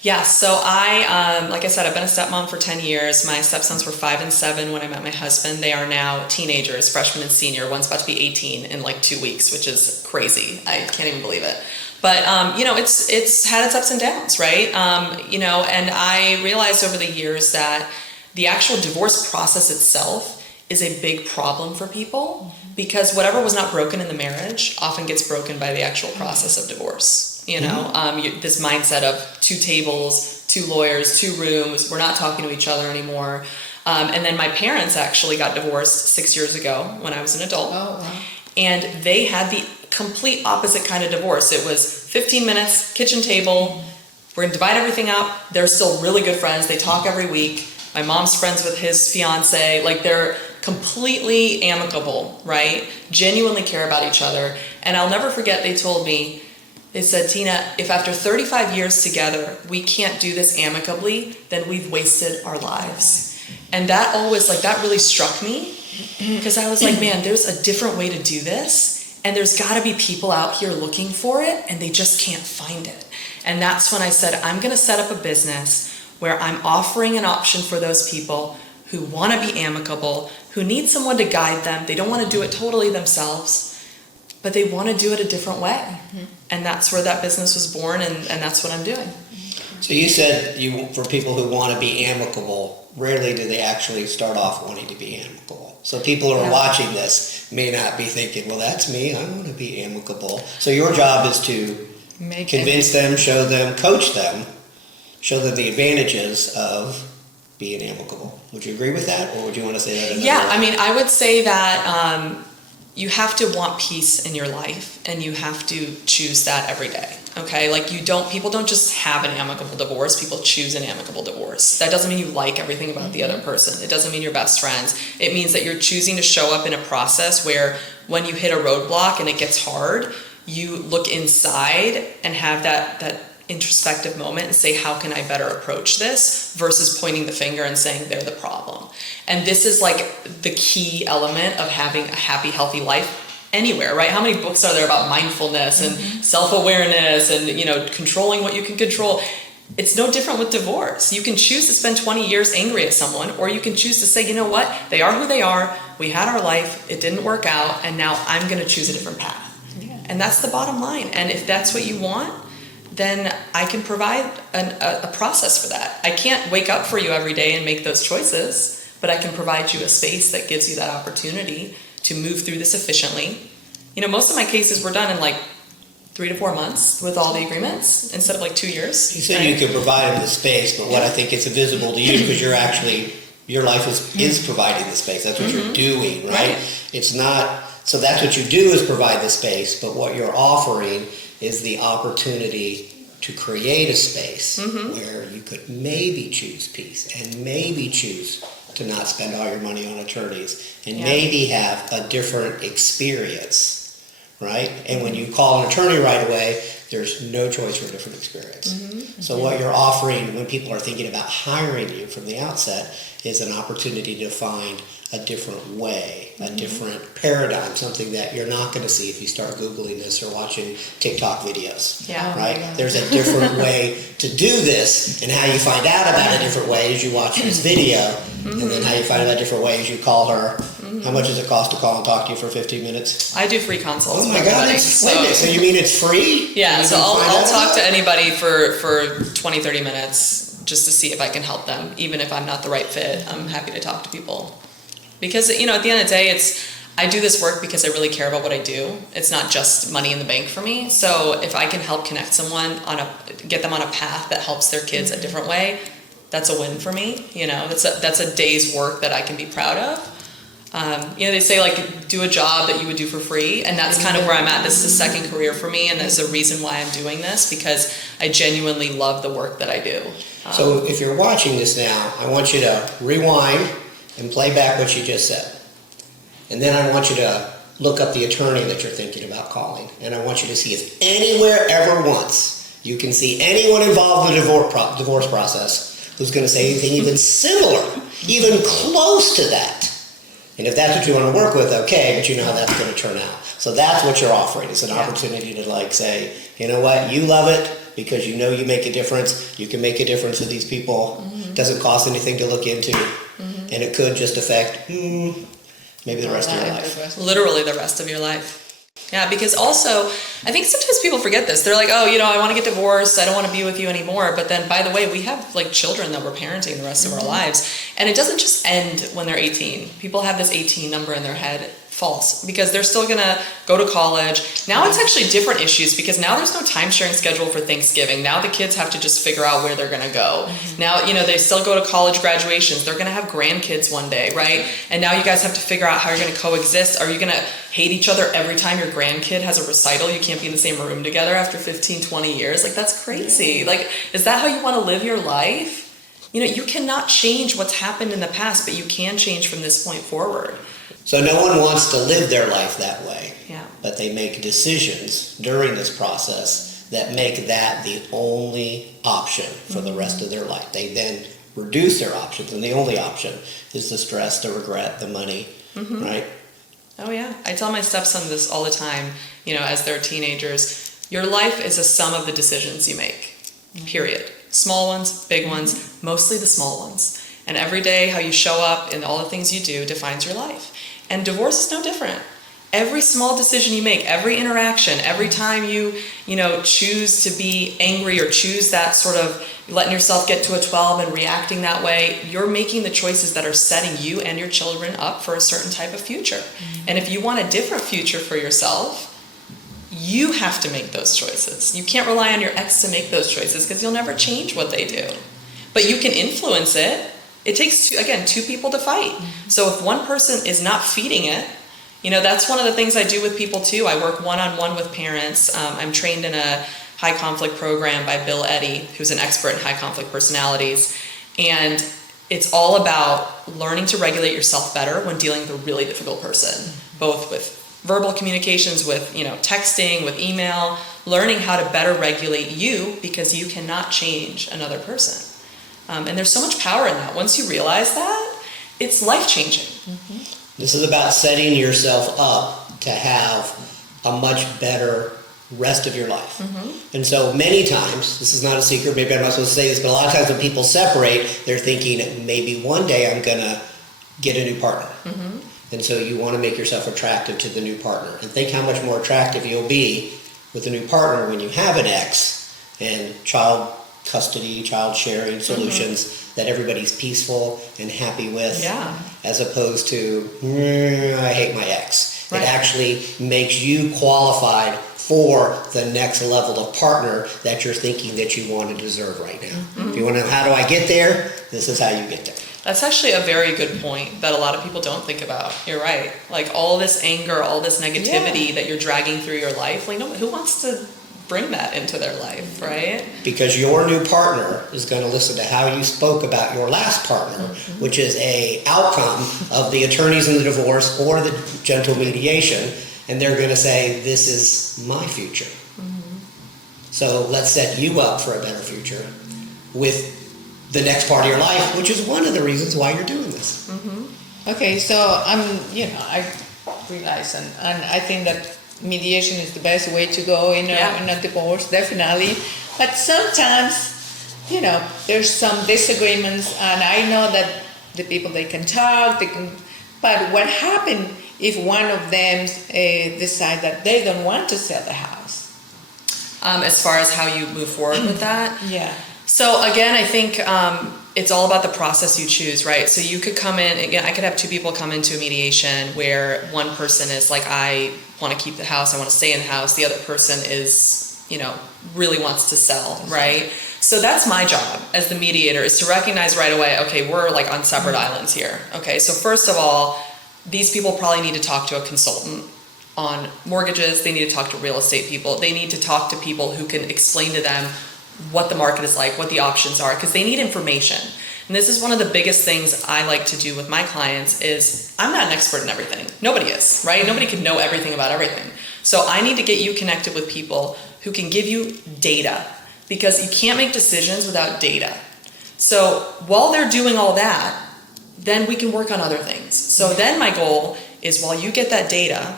Yeah, so I, like I said, I've been a stepmom for 10 years. My stepsons were 5 and 7 when I met my husband. They are now teenagers, freshman and senior. One's about to be 18 in like 2 weeks, which is crazy. I can't even believe it. But, it's had its ups and downs, right? And I realized over the years that the actual divorce process itself is a big problem for people because whatever was not broken in the marriage often gets broken by the actual process of divorce. This mindset of 2 tables, 2 lawyers, 2 rooms, we're not talking to each other anymore. And then my parents actually got divorced 6 years ago when I was an adult. Oh, wow. And they had the complete opposite kind of divorce. It was 15 minutes, kitchen table, we're gonna divide everything up. They're still really good friends. They talk every week. My mom's friends with his fiance. Like they're completely amicable, right? Genuinely care about each other. And I'll never forget, they told me, they said, Tina, if after 35 years together, we can't do this amicably, then we've wasted our lives. And that always, that really struck me because I was like, man, there's a different way to do this. And there's gotta be people out here looking for it and they just can't find it. And that's when I said, I'm gonna set up a business where I'm offering an option for those people who wanna be amicable, who need someone to guide them. They don't wanna do it totally themselves, but they wanna do it a different way. And that's where that business was born, and that's what I'm doing. So you said for people who want to be amicable, rarely do they actually start off wanting to be amicable. So people who are watching this may not be thinking, well, that's me, I want to be amicable. So your job is to convince them, show them, coach them, show them the advantages of being amicable. Would you agree with that, or would you want to say that another way? I would say that you have to want peace in your life, and you have to choose that every day. Okay, people don't just have an amicable divorce, people choose an amicable divorce. That doesn't mean you like everything about the other person. It doesn't mean you're best friends. It means that you're choosing to show up in a process where when you hit a roadblock and it gets hard, you look inside and have that introspective moment and say, how can I better approach this, versus pointing the finger and saying they're the problem. And this is the key element of having a happy, healthy life anywhere, right? How many books are there about mindfulness and self-awareness and, controlling what you can control? It's no different with divorce. You can choose to spend 20 years angry at someone, or you can choose to say, you know what? They are who they are. We had our life. It didn't work out. And now I'm going to choose a different path. Yeah. And that's the bottom line. And if that's what you want, then I can provide a process for that. I can't wake up for you every day and make those choices, but I can provide you a space that gives you that opportunity to move through this efficiently. Most of my cases were done in 3 to 4 months with all the agreements instead of 2 years. You said you could provide them the space, but what I think is invisible to you, because your life is providing the space. That's what you're doing, right? It's not, so that's what you do is provide the space, but what you're offering is the opportunity to create a space where you could maybe choose peace and maybe choose to not spend all your money on attorneys and maybe have a different experience, right? And when you call an attorney right away, there's no choice for a different experience. So what you're offering when people are thinking about hiring you from the outset is an opportunity to find a different way, a different paradigm, something that you're not going to see if you start Googling this or watching TikTok videos, right? There's a different way to do this, and how you find out about a different way is you watch this video, and then how you find out a different way is you call her. How much does it cost to call and talk to you for 15 minutes? I do free consults. Oh my God, explain it. So you mean it's free? Yeah, so I'll talk to anybody for 20, 30 minutes just to see if I can help them. Even if I'm not the right fit, I'm happy to talk to people. Because, at the end of the day, I do this work because I really care about what I do. It's not just money in the bank for me. So if I can help connect someone get them on a path that helps their kids a different way, that's a win for me. That's a day's work that I can be proud of. They say like do a job that you would do for free, and that's kind of where I'm at. This is a second career for me, and there's a reason why I'm doing this, because I genuinely love the work that I do. So if you're watching this now, I want you to rewind and play back what you just said. And then I want you to look up the attorney that you're thinking about calling. And I want you to see if anywhere, ever once, you can see anyone involved in the divorce process who's going to say anything even similar, even close to that. And if that's what you want to work with, okay, but you know how that's going to turn out. So that's what you're offering. It's an opportunity to say, you know what, you love it because you know you make a difference. You can make a difference to these people. It doesn't cost anything to look into. And it could just affect maybe the rest of your life. Literally the rest of your life. Yeah, because also, I think sometimes people forget this. They're like, I want to get divorced. I don't want to be with you anymore. But then, by the way, we have children that we're parenting the rest of our lives. And it doesn't just end when they're 18. People have this 18 number in their head. False, because they're still going to go to college. Now it's actually different issues, because now there's no time sharing schedule for Thanksgiving. Now the kids have to just figure out where they're going to go. Now, they still go to college graduations. They're going to have grandkids one day, right? And now you guys have to figure out how you're going to coexist. Are you going to hate each other every time your grandkid has a recital? You can't be in the same room together after 15, 20 years. That's crazy. Is that how you want to live your life? You cannot change what's happened in the past, but you can change from this point forward. So no one wants to live their life that way. Yeah. But they make decisions during this process that make that the only option for the rest of their life. They then reduce their options, and the only option is the stress, the regret, the money, right? Oh yeah. I tell my stepson this all the time, as they're teenagers. Your life is a sum of the decisions you make, period. Small ones, big ones, mostly the small ones. And every day how you show up and all the things you do defines your life. And divorce is no different. Every small decision you make, every interaction, every time you choose to be angry or choose that sort of letting yourself get to a 12 and reacting that way, you're making the choices that are setting you and your children up for a certain type of future. And if you want a different future for yourself, you have to make those choices. You can't rely on your ex to make those choices, because you'll never change what they do. But you can influence it. It takes, two people to fight. So if one person is not feeding it, that's one of the things I do with people too. I work one-on-one with parents. I'm trained in a high conflict program by Bill Eddy, who's an expert in high conflict personalities. And it's all about learning to regulate yourself better when dealing with a really difficult person, both with verbal communications, with texting, with email, learning how to better regulate you, because you cannot change another person. And there's so much power in that. Once you realize that, it's life-changing. This is about setting yourself up to have a much better rest of your life. And so many times, this is not a secret, maybe I'm not supposed to say this, but a lot of times when people separate, they're thinking, maybe one day I'm going to get a new partner. And so you want to make yourself attractive to the new partner. And think how much more attractive you'll be with a new partner when you have an ex and child custody, child sharing solutions that everybody's peaceful and happy with, as opposed to, I hate my ex. Right. It actually makes you qualified for the next level of partner that you're thinking that you want to deserve right now. If you want to know, how do I get there? This is how you get there. That's actually a very good point that a lot of people don't think about. You're right. All this anger, all this negativity that you're dragging through your life, who wants to bring that into their life, right? Because your new partner is going to listen to how you spoke about your last partner, which is a outcome of the attorneys in the divorce or the gentle mediation, and they're going to say, this is my future. So let's set you up for a better future with the next part of your life, which is one of the reasons why you're doing this. Okay, so I realize, and I think that mediation is the best way to go in a divorce, definitely. But sometimes, there's some disagreements, and I know that the people, they can talk, but what happens if one of them decide that they don't want to sell the house? As far as how you move forward with that? Yeah. So again, I think it's all about the process you choose, right? So you could come in, again, I could have two people come into a mediation where one person is like, I want to keep the house, I want to stay in the house. The other person is, really wants to sell, right? So that's my job as the mediator, is to recognize right away, okay, we're like on separate islands here. Okay, so first of all, these people probably need to talk to a consultant on mortgages. They need to talk to real estate people. They need to talk to people who can explain to them what the market is like, what the options are, because they need information. And this is one of the biggest things I like to do with my clients is I'm not an expert in everything. Nobody is, right? Nobody can know everything about everything. So I need to get you connected with people who can give you data, because you can't make decisions without data. So while they're doing all that, then we can work on other things. So then my goal is, while you get that data,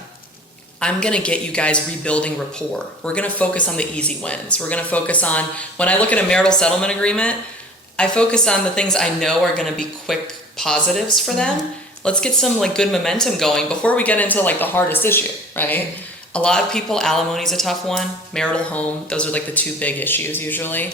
I'm gonna get you guys rebuilding rapport. We're gonna focus on the easy wins. We're gonna focus on, when I look at a marital settlement agreement, I focus on the things I know are gonna be quick positives for them. Let's get some good momentum going before we get into the hardest issue, right? A lot of people, alimony is a tough one, marital home, those are the two big issues usually.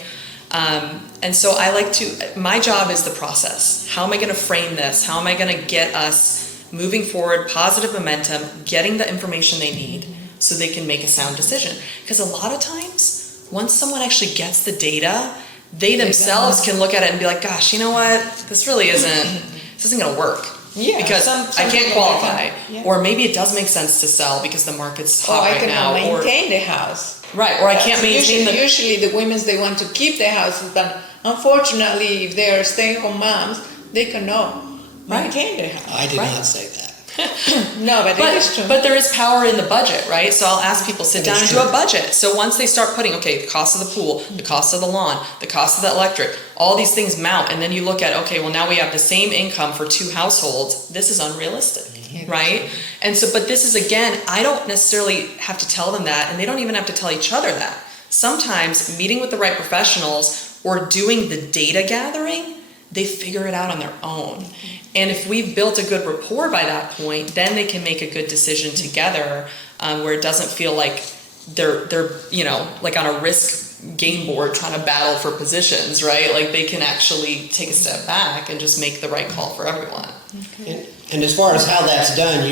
And so I like to, my job is the process. How am I gonna frame this? How am I gonna get us moving forward, positive momentum, getting the information they need so they can make a sound decision? Because a lot of times, once someone actually gets the data, they themselves can look at it and be like, gosh, you know what, this isn't gonna work. Yeah, because I can't qualify. Or maybe it does make sense to sell because the market's hot right now. I cannot maintain the house. Right, or I can't maintain Usually the women, they want to keep the houses, but unfortunately, if they are stay-at-home moms, they cannot maintain the house. I did not say that. No, but it is true. But there is power in the budget, right? So I'll ask people, sit down and do a budget. So once they start putting, okay, the cost of the pool, the cost of the lawn, the cost of the electric, all these things mount, and then you look at, okay, well now we have the same income for two households. This is unrealistic, right? And so, but this is, again, I don't necessarily have to tell them that, and they don't even have to tell each other that. Sometimes meeting with the right professionals or doing the data gathering, they figure it out on their own. And if we've built a good rapport by that point, then they can make a good decision together, where it doesn't feel like they're on a risk game board trying to battle for positions, right? Like they can actually take a step back and just make the right call for everyone. Okay. And as far as how that's done,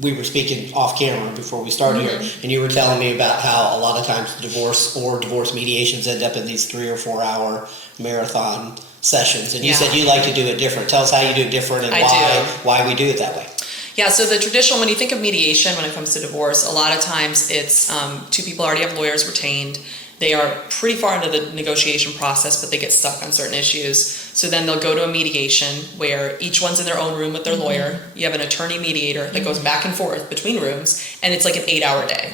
we were speaking off camera before we started here, and you were telling me about how a lot of times divorce mediations end up in these 3 or 4 hour marathon sessions, and you said you like to do it different. Tell us how you do it different and why we do it that way. Yeah, so the traditional, when you think of mediation when it comes to divorce, a lot of times it's two people already have lawyers retained. They are pretty far into the negotiation process, but they get stuck on certain issues. So then they'll go to a mediation where each one's in their own room with their lawyer. You have an attorney mediator that goes back and forth between rooms, and it's like an 8-hour day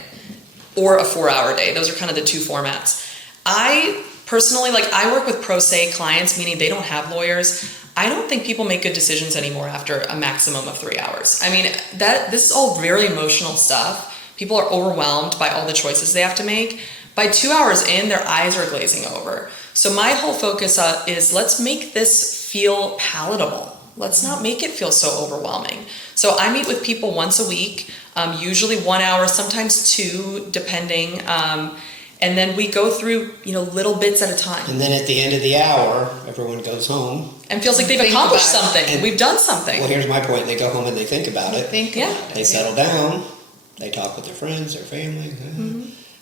or a 4-hour day. Those are kind of the two formats. I personally, I work with pro se clients, meaning they don't have lawyers. I don't think people make good decisions anymore after a maximum of 3 hours. I mean, this is all very emotional stuff. People are overwhelmed by all the choices they have to make. By 2 hours in, their eyes are glazing over. So my whole focus is, let's make this feel palatable. Let's not make it feel so overwhelming. So I meet with people once a week, usually 1 hour, sometimes 2, depending. And then we go through, little bits at a time. And then at the end of the hour, everyone goes home. And feels like they've accomplished something. And we've done something. Well, here's my point. They go home and they think about it. They settle down. They talk with their friends, their family.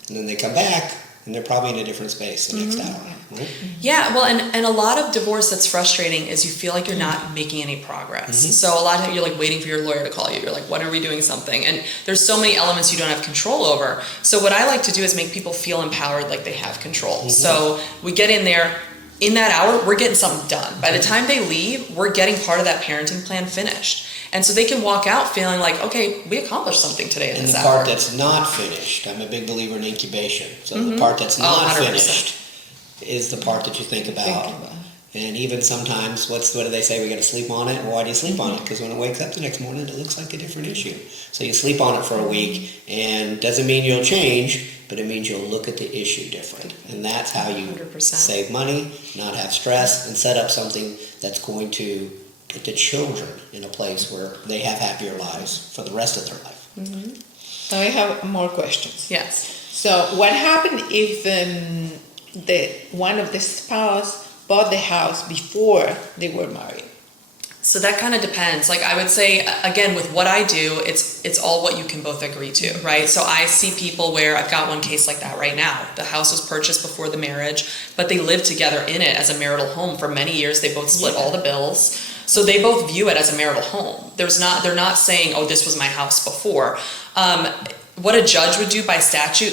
And then they come back, and they're probably in a different space the next hour. Right? Yeah, well, and a lot of divorce that's frustrating is you feel like you're not making any progress. So a lot of times you're waiting for your lawyer to call you. You're like, when are we doing something? And there's so many elements you don't have control over. So what I like to do is make people feel empowered, like they have control. So we get in there. In that hour, we're getting something done. By the time they leave, we're getting part of that parenting plan finished. And so they can walk out feeling like, okay, we accomplished something today in this hour. And the part that's not finished, I'm a big believer in incubation. So the part that's not finished is the part that you think about. And even sometimes, what do they say? We got to sleep on it. Well, why do you sleep on it? Because when it wakes up the next morning, it looks like a different issue. So you sleep on it for a week, and doesn't mean you'll change, but it means you'll look at the issue different. And that's how you 100%. save money, not have stress, and set up something that's going to put the children in a place where they have happier lives for the rest of their life. So I have more questions. Yes. So what happened if one of the spouse bought the house before they were married? So that kind of depends. Like I would say, again, with what I do, it's all what you can both agree to, right? So I see people where I've got one case like that right now. The house was purchased before the marriage, but they lived together in it as a marital home for many years. They both split all the bills. So they both view it as a marital home. They're not saying, oh, this was my house before. What a judge would do by statute,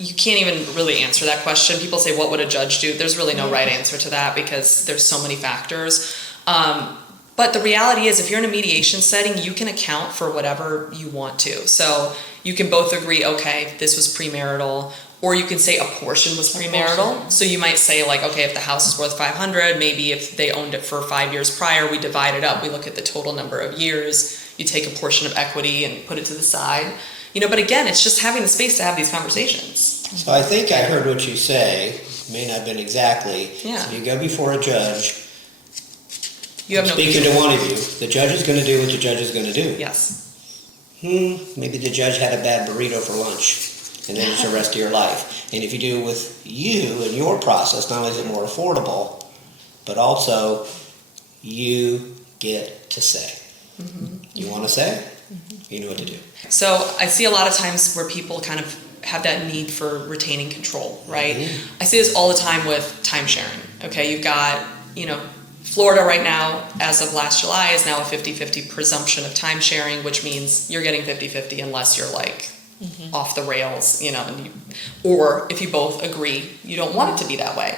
you can't even really answer that question. People say, what would a judge do? There's really no right answer to that because there's so many factors. But the reality is, if you're in a mediation setting, you can account for whatever you want to. So you can both agree, okay, this was premarital, or you can say a portion was premarital. So you might say like, okay, if the house is worth $500, maybe if they owned it for 5 years prior, we divide it up. We look at the total number of years. You take a portion of equity and put it to the side. But again, it's just having the space to have these conversations. So I think I heard what you say. May not have been exactly. Yeah. So you go before a judge. You have Speaking to one of you, the judge is going to do what the judge is going to do. Yes. Maybe the judge had a bad burrito for lunch, and then it's the rest of your life. And if you do it with you and your process, not only is it more affordable, but also you get to say. You want to say? You know what to do. So I see a lot of times where people kind of have that need for retaining control, right? I see this all the time with time sharing. Okay, you've got, Florida right now, as of last July, is now a 50-50 presumption of time sharing, which means you're getting 50-50 unless you're like off the rails, or if you both agree you don't want it to be that way.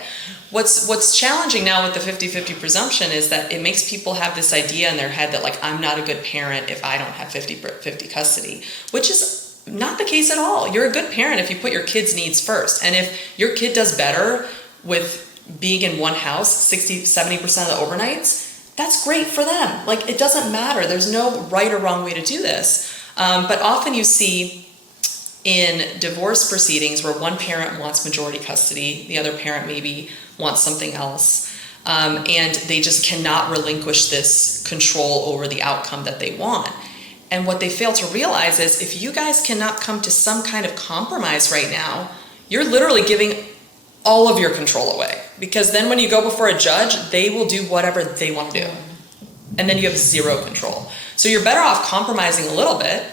What's challenging now with the 50-50 presumption is that it makes people have this idea in their head that like, I'm not a good parent if I don't have 50-50 custody, which is not the case at all. You're a good parent if you put your kids' needs first. And if your kid does better with being in one house 60-70% of the overnights, that's great for them. Like, it doesn't matter. There's no right or wrong way to do this. But often you see in divorce proceedings where one parent wants majority custody, the other parent maybe wants something else, and they just cannot relinquish this control over the outcome that they want. And what they fail to realize is if you guys cannot come to some kind of compromise right now, you're literally giving all of your control away. Because then when you go before a judge, they will do whatever they want to do. And then you have zero control. So you're better off compromising a little bit,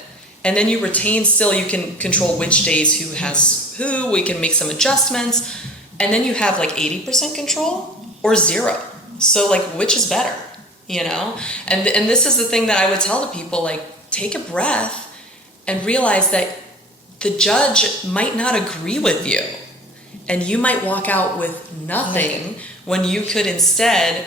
and then you retain still, you can control which days who has who, we can make some adjustments, and then you have like 80% control or zero. So like, which is better, And this is the thing that I would tell the people, like, take a breath and realize that the judge might not agree with you. And you might walk out with nothing when you could instead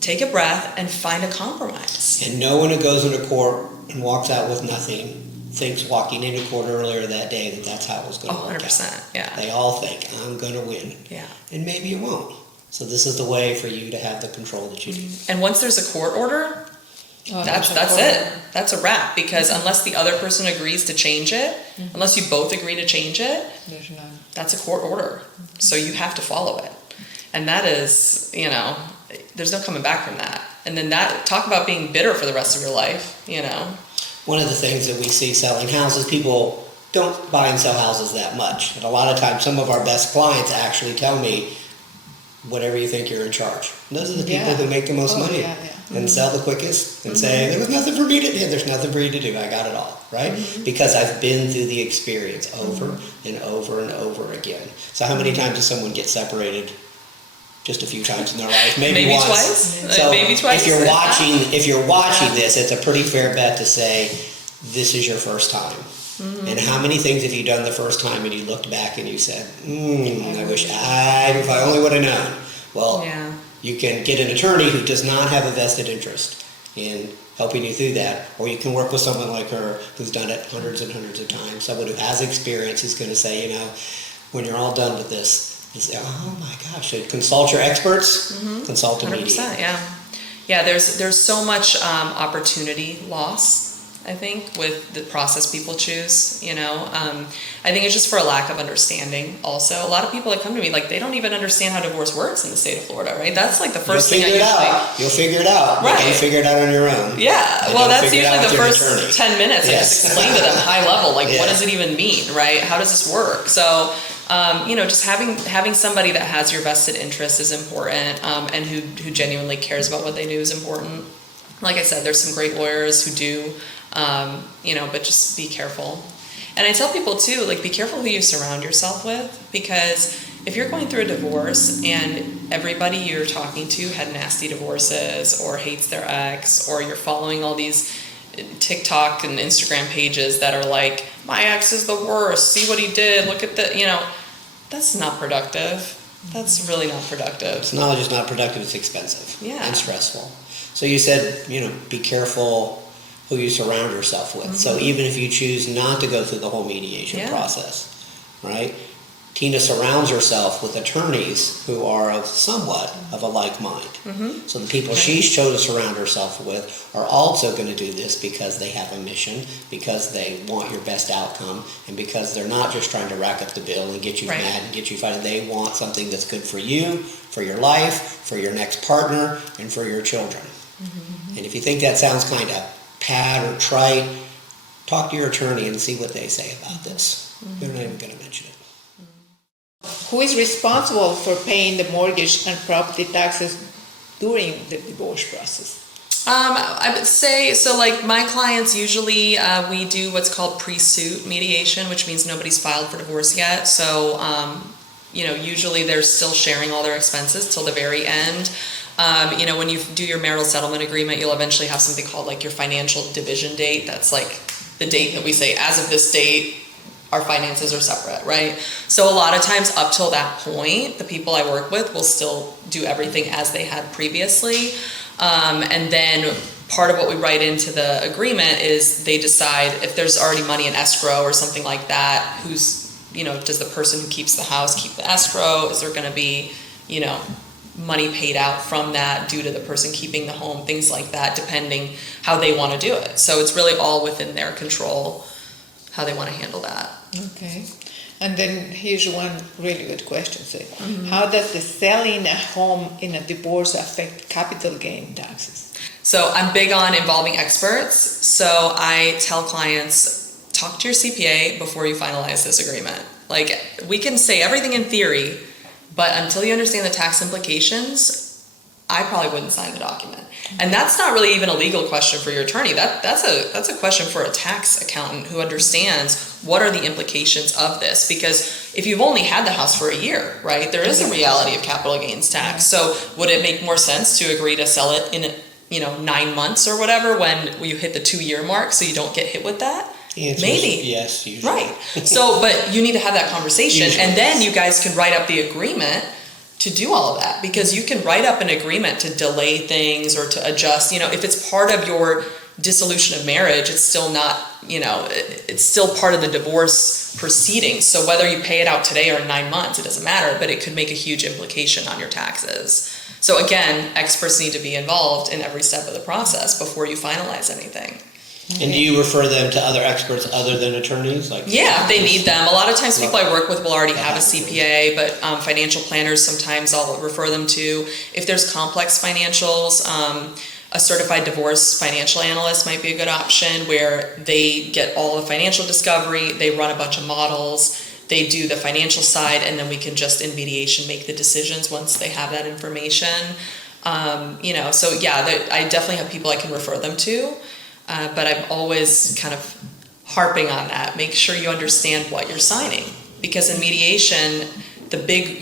take a breath and find a compromise. And no one who goes into court and walks out with nothing thinks walking into court earlier that day that that's how it was going to work 100%, out. yeah. They all think, I'm going to win. Yeah. And maybe you won't. So this is the way for you to have the control that you need. And once there's a court order, that's it. That's a wrap. Because unless the other person agrees to change it, unless you both agree to change it, that's a court order. So you have to follow it. And that is, there's no coming back from that. And then talk about being bitter for the rest of your life, One of the things that we see selling houses, people don't buy and sell houses that much. And a lot of times, some of our best clients actually tell me, whatever you think, you're in charge. And those are the people who make the most money and sell the quickest and say, there was nothing for me to do. There's nothing for you to do. I got it all, right? Because I've been through the experience over and over and over again. So how many times does someone get separated? Just a few times in their life, maybe once. Twice. So maybe twice. If you're watching this, it's a pretty fair bet to say this is your first time. And how many things have you done the first time and you looked back and you said, if I only would have known. Well, you can get an attorney who does not have a vested interest in helping you through that, or you can work with someone like her who's done it hundreds and hundreds of times, someone who has experience who's going to say, when you're all done with this, you say, oh my gosh, so consult your experts, consult a mediator. 100%, yeah, there's so much opportunity loss, I think, with the process people choose, I think it's just for a lack of understanding also. A lot of people that come to me, like, they don't even understand how divorce works in the state of Florida, right? That's like the first thing I usually... You'll figure it out. Right. You'll figure it out on your own. Yeah, well, that's usually the first 10 minutes. I just explain to them high level, like, what does it even mean, right? How does this work? So Just having somebody that has your vested interest is important, and who genuinely cares about what they do is important. Like I said, there's some great lawyers who do, but just be careful. And I tell people too, like, be careful who you surround yourself with, because if you're going through a divorce and everybody you're talking to had nasty divorces or hates their ex, or you're following all these TikTok and Instagram pages that are like, my ex is the worst, see what he did, look at that's not productive. That's really not productive. It's not just not productive, it's expensive. Yeah. And stressful. So you said, be careful who you surround yourself with. So even if you choose not to go through the whole mediation process, right? Tina surrounds herself with attorneys who are of somewhat of a like mind. So the people she's chosen to surround herself with are also going to do this because they have a mission, because they want your best outcome, and because they're not just trying to rack up the bill and get you mad and get you fighting. They want something that's good for you, for your life, for your next partner, and for your children. And if you think that sounds kind of pat or trite, talk to your attorney and see what they say about this. They're not even going to mention it. Who is responsible for paying the mortgage and property taxes during the divorce process? I would say, so like my clients usually, we do what's called pre-suit mediation, which means nobody's filed for divorce yet. So, usually they're still sharing all their expenses till the very end. When you do your marital settlement agreement, you'll eventually have something called like your financial division date. That's like the date that we say, as of this date, our finances are separate, right? So a lot of times up till that point, the people I work with will still do everything as they had previously. And then part of what we write into the agreement is they decide if there's already money in escrow or something like that, does the person who keeps the house keep the escrow? Is there going to be, money paid out from that due to the person keeping the home, things like that, depending how they want to do it. So it's really all within their control how they want to handle that. Okay. And then here's one really good question. So how does the selling a home in a divorce affect capital gain taxes? So I'm big on involving experts. So I tell clients, talk to your CPA before you finalize this agreement. Like, we can say everything in theory, but until you understand the tax implications, I probably wouldn't sign the document. And that's not really even a legal question for your attorney. That's a question for a tax accountant who understands what are the implications of this. Because if you've only had the house for a year, right, there is a reality of capital gains tax. So would it make more sense to agree to sell it in 9 months or whatever when you hit the 2-year mark so you don't get hit with that? Maybe. Yes, usually. Right. So, but you need to have that conversation, and then you guys can write up the agreement to do all of that, because you can write up an agreement to delay things or to adjust. If it's part of your dissolution of marriage, it's still not, it's still part of the divorce proceedings. So whether you pay it out today or in 9 months, it doesn't matter, but it could make a huge implication on your taxes. So again, experts need to be involved in every step of the process before you finalize anything. And do you refer them to other experts other than attorneys? Yeah, if they need them. A lot of times people I work with will already have a CPA, but financial planners, sometimes I'll refer them to. If there's complex financials, a certified divorce financial analyst might be a good option, where they get all the financial discovery, they run a bunch of models, they do the financial side, and then we can just in mediation make the decisions once they have that information. I definitely have people I can refer them to. But I'm always kind of harping on that. Make sure you understand what you're signing. Because in mediation, the big,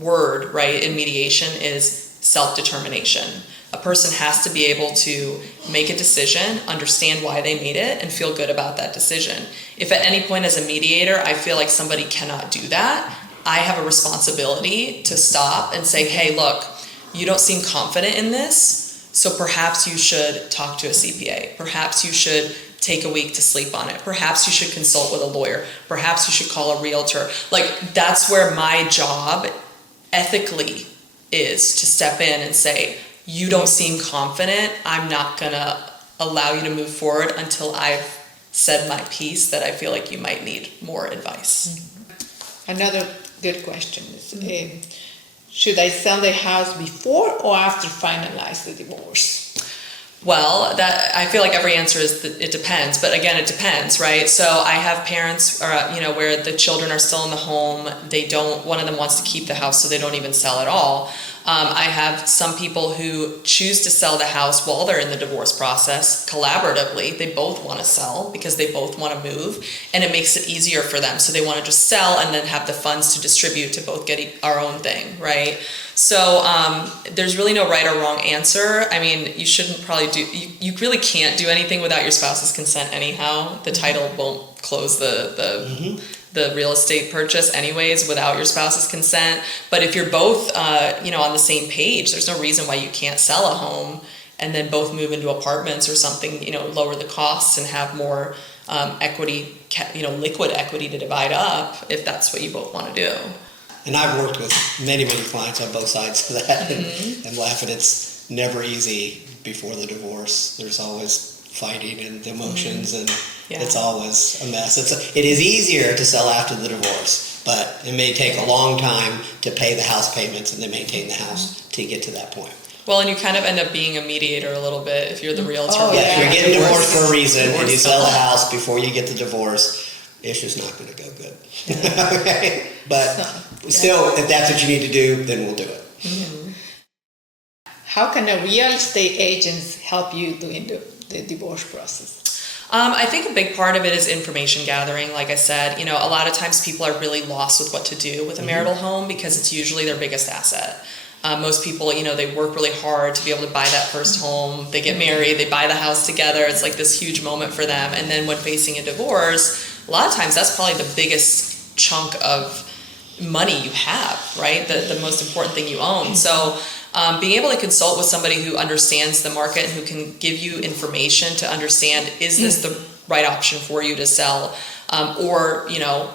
word, right, in mediation is self-determination. A person has to be able to make a decision, understand why they made it, and feel good about that decision. If at any point as a mediator, I feel like somebody cannot do that, I have a responsibility to stop and say, hey, look, you don't seem confident in this. So perhaps you should talk to a CPA. Perhaps you should take a week to sleep on it. Perhaps you should consult with a lawyer. Perhaps you should call a realtor. Like, that's where my job ethically is, to step in and say, you don't seem confident. I'm not going to allow you to move forward until I've said my piece that I feel like you might need more advice. Another good question is, should I sell the house before or after finalize the divorce? Well, that I feel like every answer is that it depends, but again, it depends, right? So I have parents, where the children are still in the home. One of them wants to keep the house, so they don't even sell at all. I have some people who choose to sell the house while they're in the divorce process collaboratively. They both want to sell because they both want to move, and it makes it easier for them. So they want to just sell and then have the funds to distribute to both get our own thing, right? So there's really no right or wrong answer. I mean, you shouldn't probably you really can't do anything without your spouse's consent anyhow. The title won't close the real estate purchase anyways without your spouse's consent. But if you're both on the same page, there's no reason why you can't sell a home and then both move into apartments or something, lower the costs and have more equity, liquid equity to divide up if that's what you both want to do. And I've worked with many, many clients on both sides of that, and laughing. It's never easy before the divorce. There's always fighting and the emotions, and it's always a mess. It is easier to sell after the divorce, but it may take a long time to pay the house payments and then maintain the house to get to that point. Well, and you kind of end up being a mediator a little bit if you're the realtor. Oh, Yeah, if you're getting divorced for a reason and you sell the house before you get the divorce, it's just not going to go good. Okay? But still, if that's what you need to do, then we'll do it. Mm-hmm. How can a real estate agent help you during the divorce process? I think a big part of it is information gathering. Like I said, a lot of times people are really lost with what to do with a marital home because it's usually their biggest asset. Most people, they work really hard to be able to buy that first home. They get married, they buy the house together. It's like this huge moment for them. And then when facing a divorce, a lot of times that's probably the biggest chunk of money you have, right? The most important thing you own. So being able to consult with somebody who understands the market and who can give you information to understand, is this the right option for you to sell? Or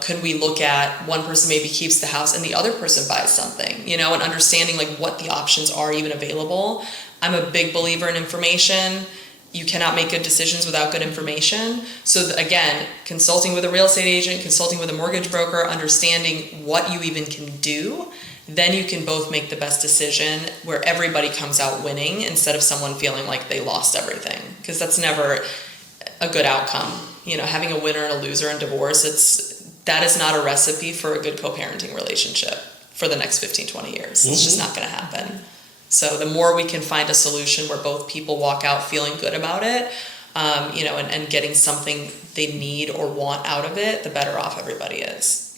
could we look at one person maybe keeps the house and the other person buys something, and understanding like what the options are even available. I'm a big believer in information. You cannot make good decisions without good information. So again, consulting with a real estate agent, consulting with a mortgage broker, understanding what you even can do, then you can both make the best decision where everybody comes out winning instead of someone feeling like they lost everything, because that's never a good outcome. Having a winner and a loser in divorce, that is not a recipe for a good co-parenting relationship for the next 15, 20 years. It's just not going to happen. So the more we can find a solution where both people walk out feeling good about it, and getting something they need or want out of it, the better off everybody is.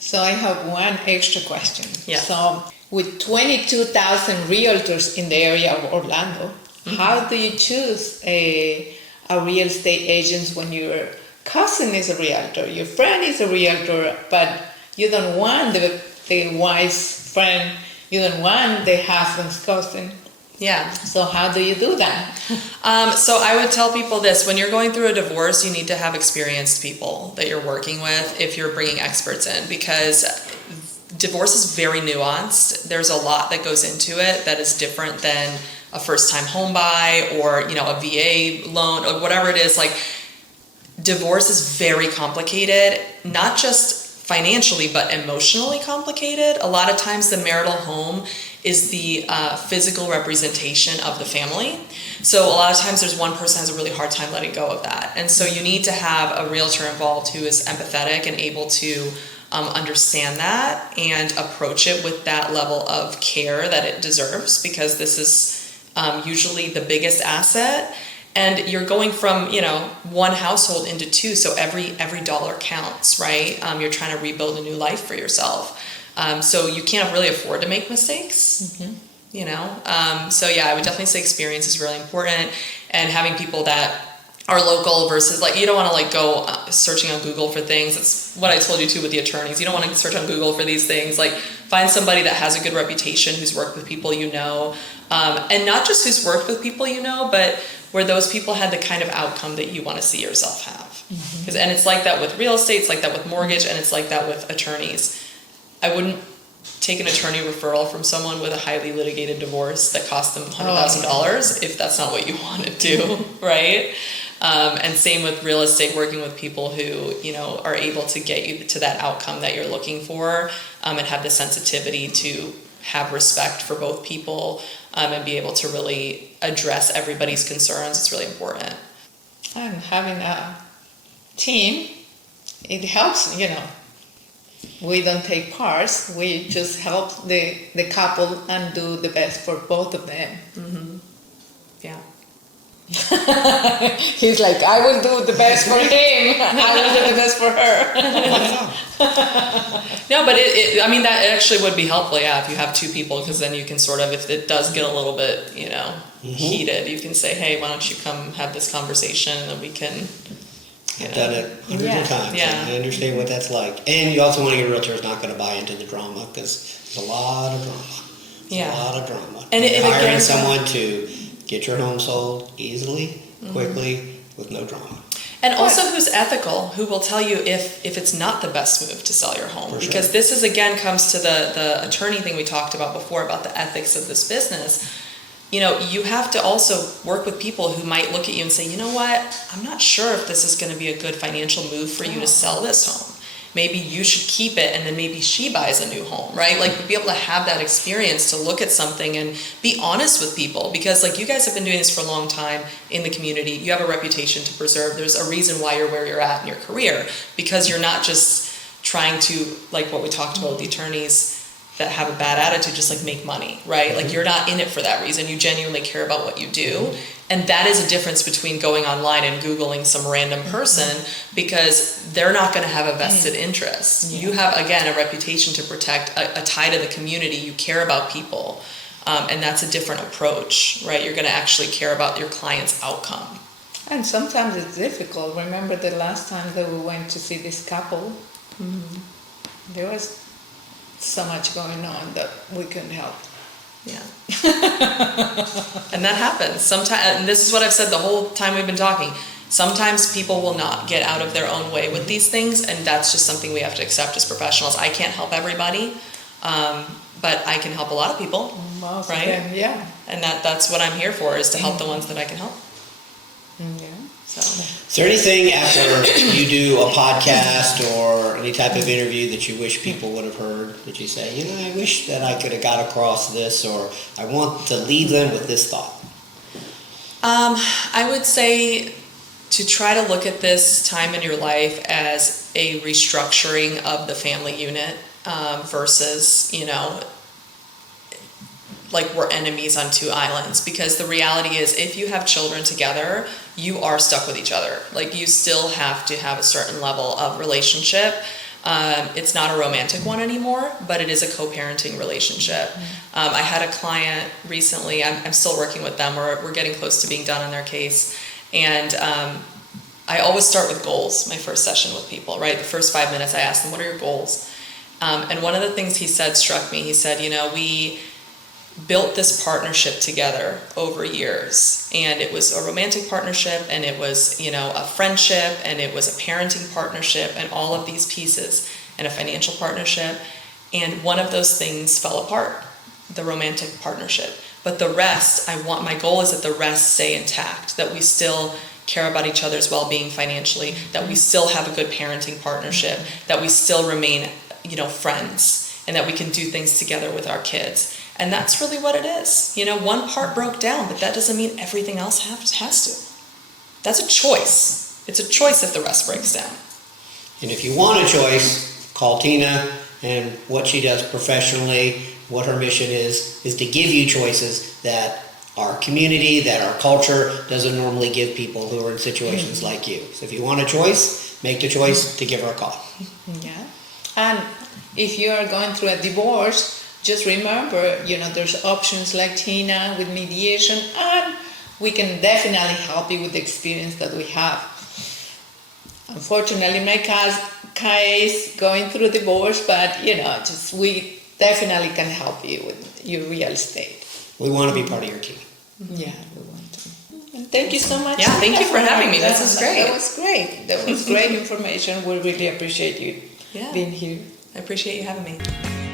So I have one extra question. Yeah. So with 22,000 realtors in the area of Orlando, how do you choose a real estate agent when your cousin is a realtor, your friend is a realtor, but you don't want the wife's friend, you don't want the husband's cousin? Yeah. So how do you do that? So I would tell people this: when you're going through a divorce, you need to have experienced people that you're working with if you're bringing experts in, because divorce is very nuanced. There's a lot that goes into it that is different than a first-time home buy or, a VA loan or whatever it is. Like, divorce is very complicated, not just financially, but emotionally complicated. A lot of times the marital home is the physical representation of the family. So a lot of times there's one person has a really hard time letting go of that. And so you need to have a realtor involved who is empathetic and able to understand that and approach it with that level of care that it deserves, because this is usually the biggest asset. And you're going from, one household into two, so every dollar counts, right? You're trying to rebuild a new life for yourself. So you can't really afford to make mistakes, So yeah, I would definitely say experience is really important, and having people that are local versus you don't want to go searching on Google for things. That's what I told you too with the attorneys. You don't want to search on Google for these things. Find somebody that has a good reputation, who's worked with people and not just who's worked with people but where those people had the kind of outcome that you want to see yourself have. And it's like that with real estate, it's like that with mortgage, and it's like that with attorneys. I wouldn't take an attorney referral from someone with a highly litigated divorce that cost them $100,000 if that's not what you want to do, right? And same with real estate, working with people who, are able to get you to that outcome that you're looking for, and have the sensitivity to have respect for both people, and be able to really address everybody's concerns. It's really important. And having a team, it helps, We don't take parts, we just help the couple and do the best for both of them. Mm-hmm. Yeah. He's like, I will do the best for him, I will do the best for her. No, but I mean, that actually would be helpful, yeah, if you have two people, because then you can sort of, if it does get a little bit, heated, you can say, hey, why don't you come have this conversation, and then we can... I've done it hundreds of times. Yeah. I understand what that's like. And you also want to get a realtor who's not going to buy into the drama, because there's a lot of drama. Yeah. A lot of drama. And hiring again, someone to get your home sold easily, quickly, with no drama. And also who's ethical, who will tell you if it's not the best move to sell your home. For Because sure. this is, again, comes to the attorney thing we talked about before, about the ethics of this business. You have to also work with people who might look at you and say, you know what, I'm not sure if this is going to be a good financial move for you to sell this home. Maybe you should keep it, and then maybe she buys a new home, right? Like, be able to have that experience to look at something and be honest with people, because like, you guys have been doing this for a long time in the community. You have a reputation to preserve. There's a reason why you're where you're at in your career, because you're not just trying to, like what we talked about with the attorneys that have a bad attitude, just like make money, right? Like, you're not in it for that reason. You genuinely care about what you do. And that is a difference between going online and Googling some random person, because they're not going to have a vested interest. You have, again, a reputation to protect, a tie to the community. You care about people. And that's a different approach, right? You're going to actually care about your client's outcome. And sometimes it's difficult. Remember the last time that we went to see this couple? There was so much going on that we couldn't help. Yeah. And that happens sometimes, and this is what I've said the whole time we've been talking. Sometimes people will not get out of their own way with these things, and that's just something we have to accept as professionals. I can't help everybody, but I can help a lot of people, Most right? of them, yeah. And that's what I'm here for, is to help the ones that I can help. Yeah. So, Is there anything after you do a podcast or any type of interview that you wish people would have heard, that you say, I wish that I could have got across this, or I want to leave them with this thought? I would say to try to look at this time in your life as a restructuring of the family unit, versus, like we're enemies on two islands. Because the reality is, if you have children together, you are stuck with each other. Like, you still have to have a certain level of relationship. It's not a romantic one anymore, but it is a co-parenting relationship. I had a client recently, I'm still working with them, we're getting close to being done on their case. And I always start with goals, my first session with people, right? The first 5 minutes I ask them, what are your goals? And one of the things he said struck me. He said, we built this partnership together over years, and it was a romantic partnership, and it was, a friendship, and it was a parenting partnership, and all of these pieces, and a financial partnership. And one of those things fell apart, the romantic partnership. But the rest, my goal is that the rest stay intact, that we still care about each other's well-being financially, that we still have a good parenting partnership, that we still remain, friends, and that we can do things together with our kids. And that's really what it is. One part broke down, but that doesn't mean everything else has to. That's a choice. It's a choice if the rest breaks down. And if you want a choice, call Tina, and what she does professionally, what her mission is to give you choices that our community, that our culture doesn't normally give people who are in situations like you. So if you want a choice, make the choice to give her a call. Yeah. And if you are going through a divorce, just remember, there's options like Tina with mediation, and we can definitely help you with the experience that we have. Unfortunately, in my case, going through divorce, but we definitely can help you with your real estate. We want to be part of your team. Yeah, we want to. And thank you so much. Yeah, thank you for having me. This is great. That was great. That was great information. We really appreciate you being here. I appreciate you having me.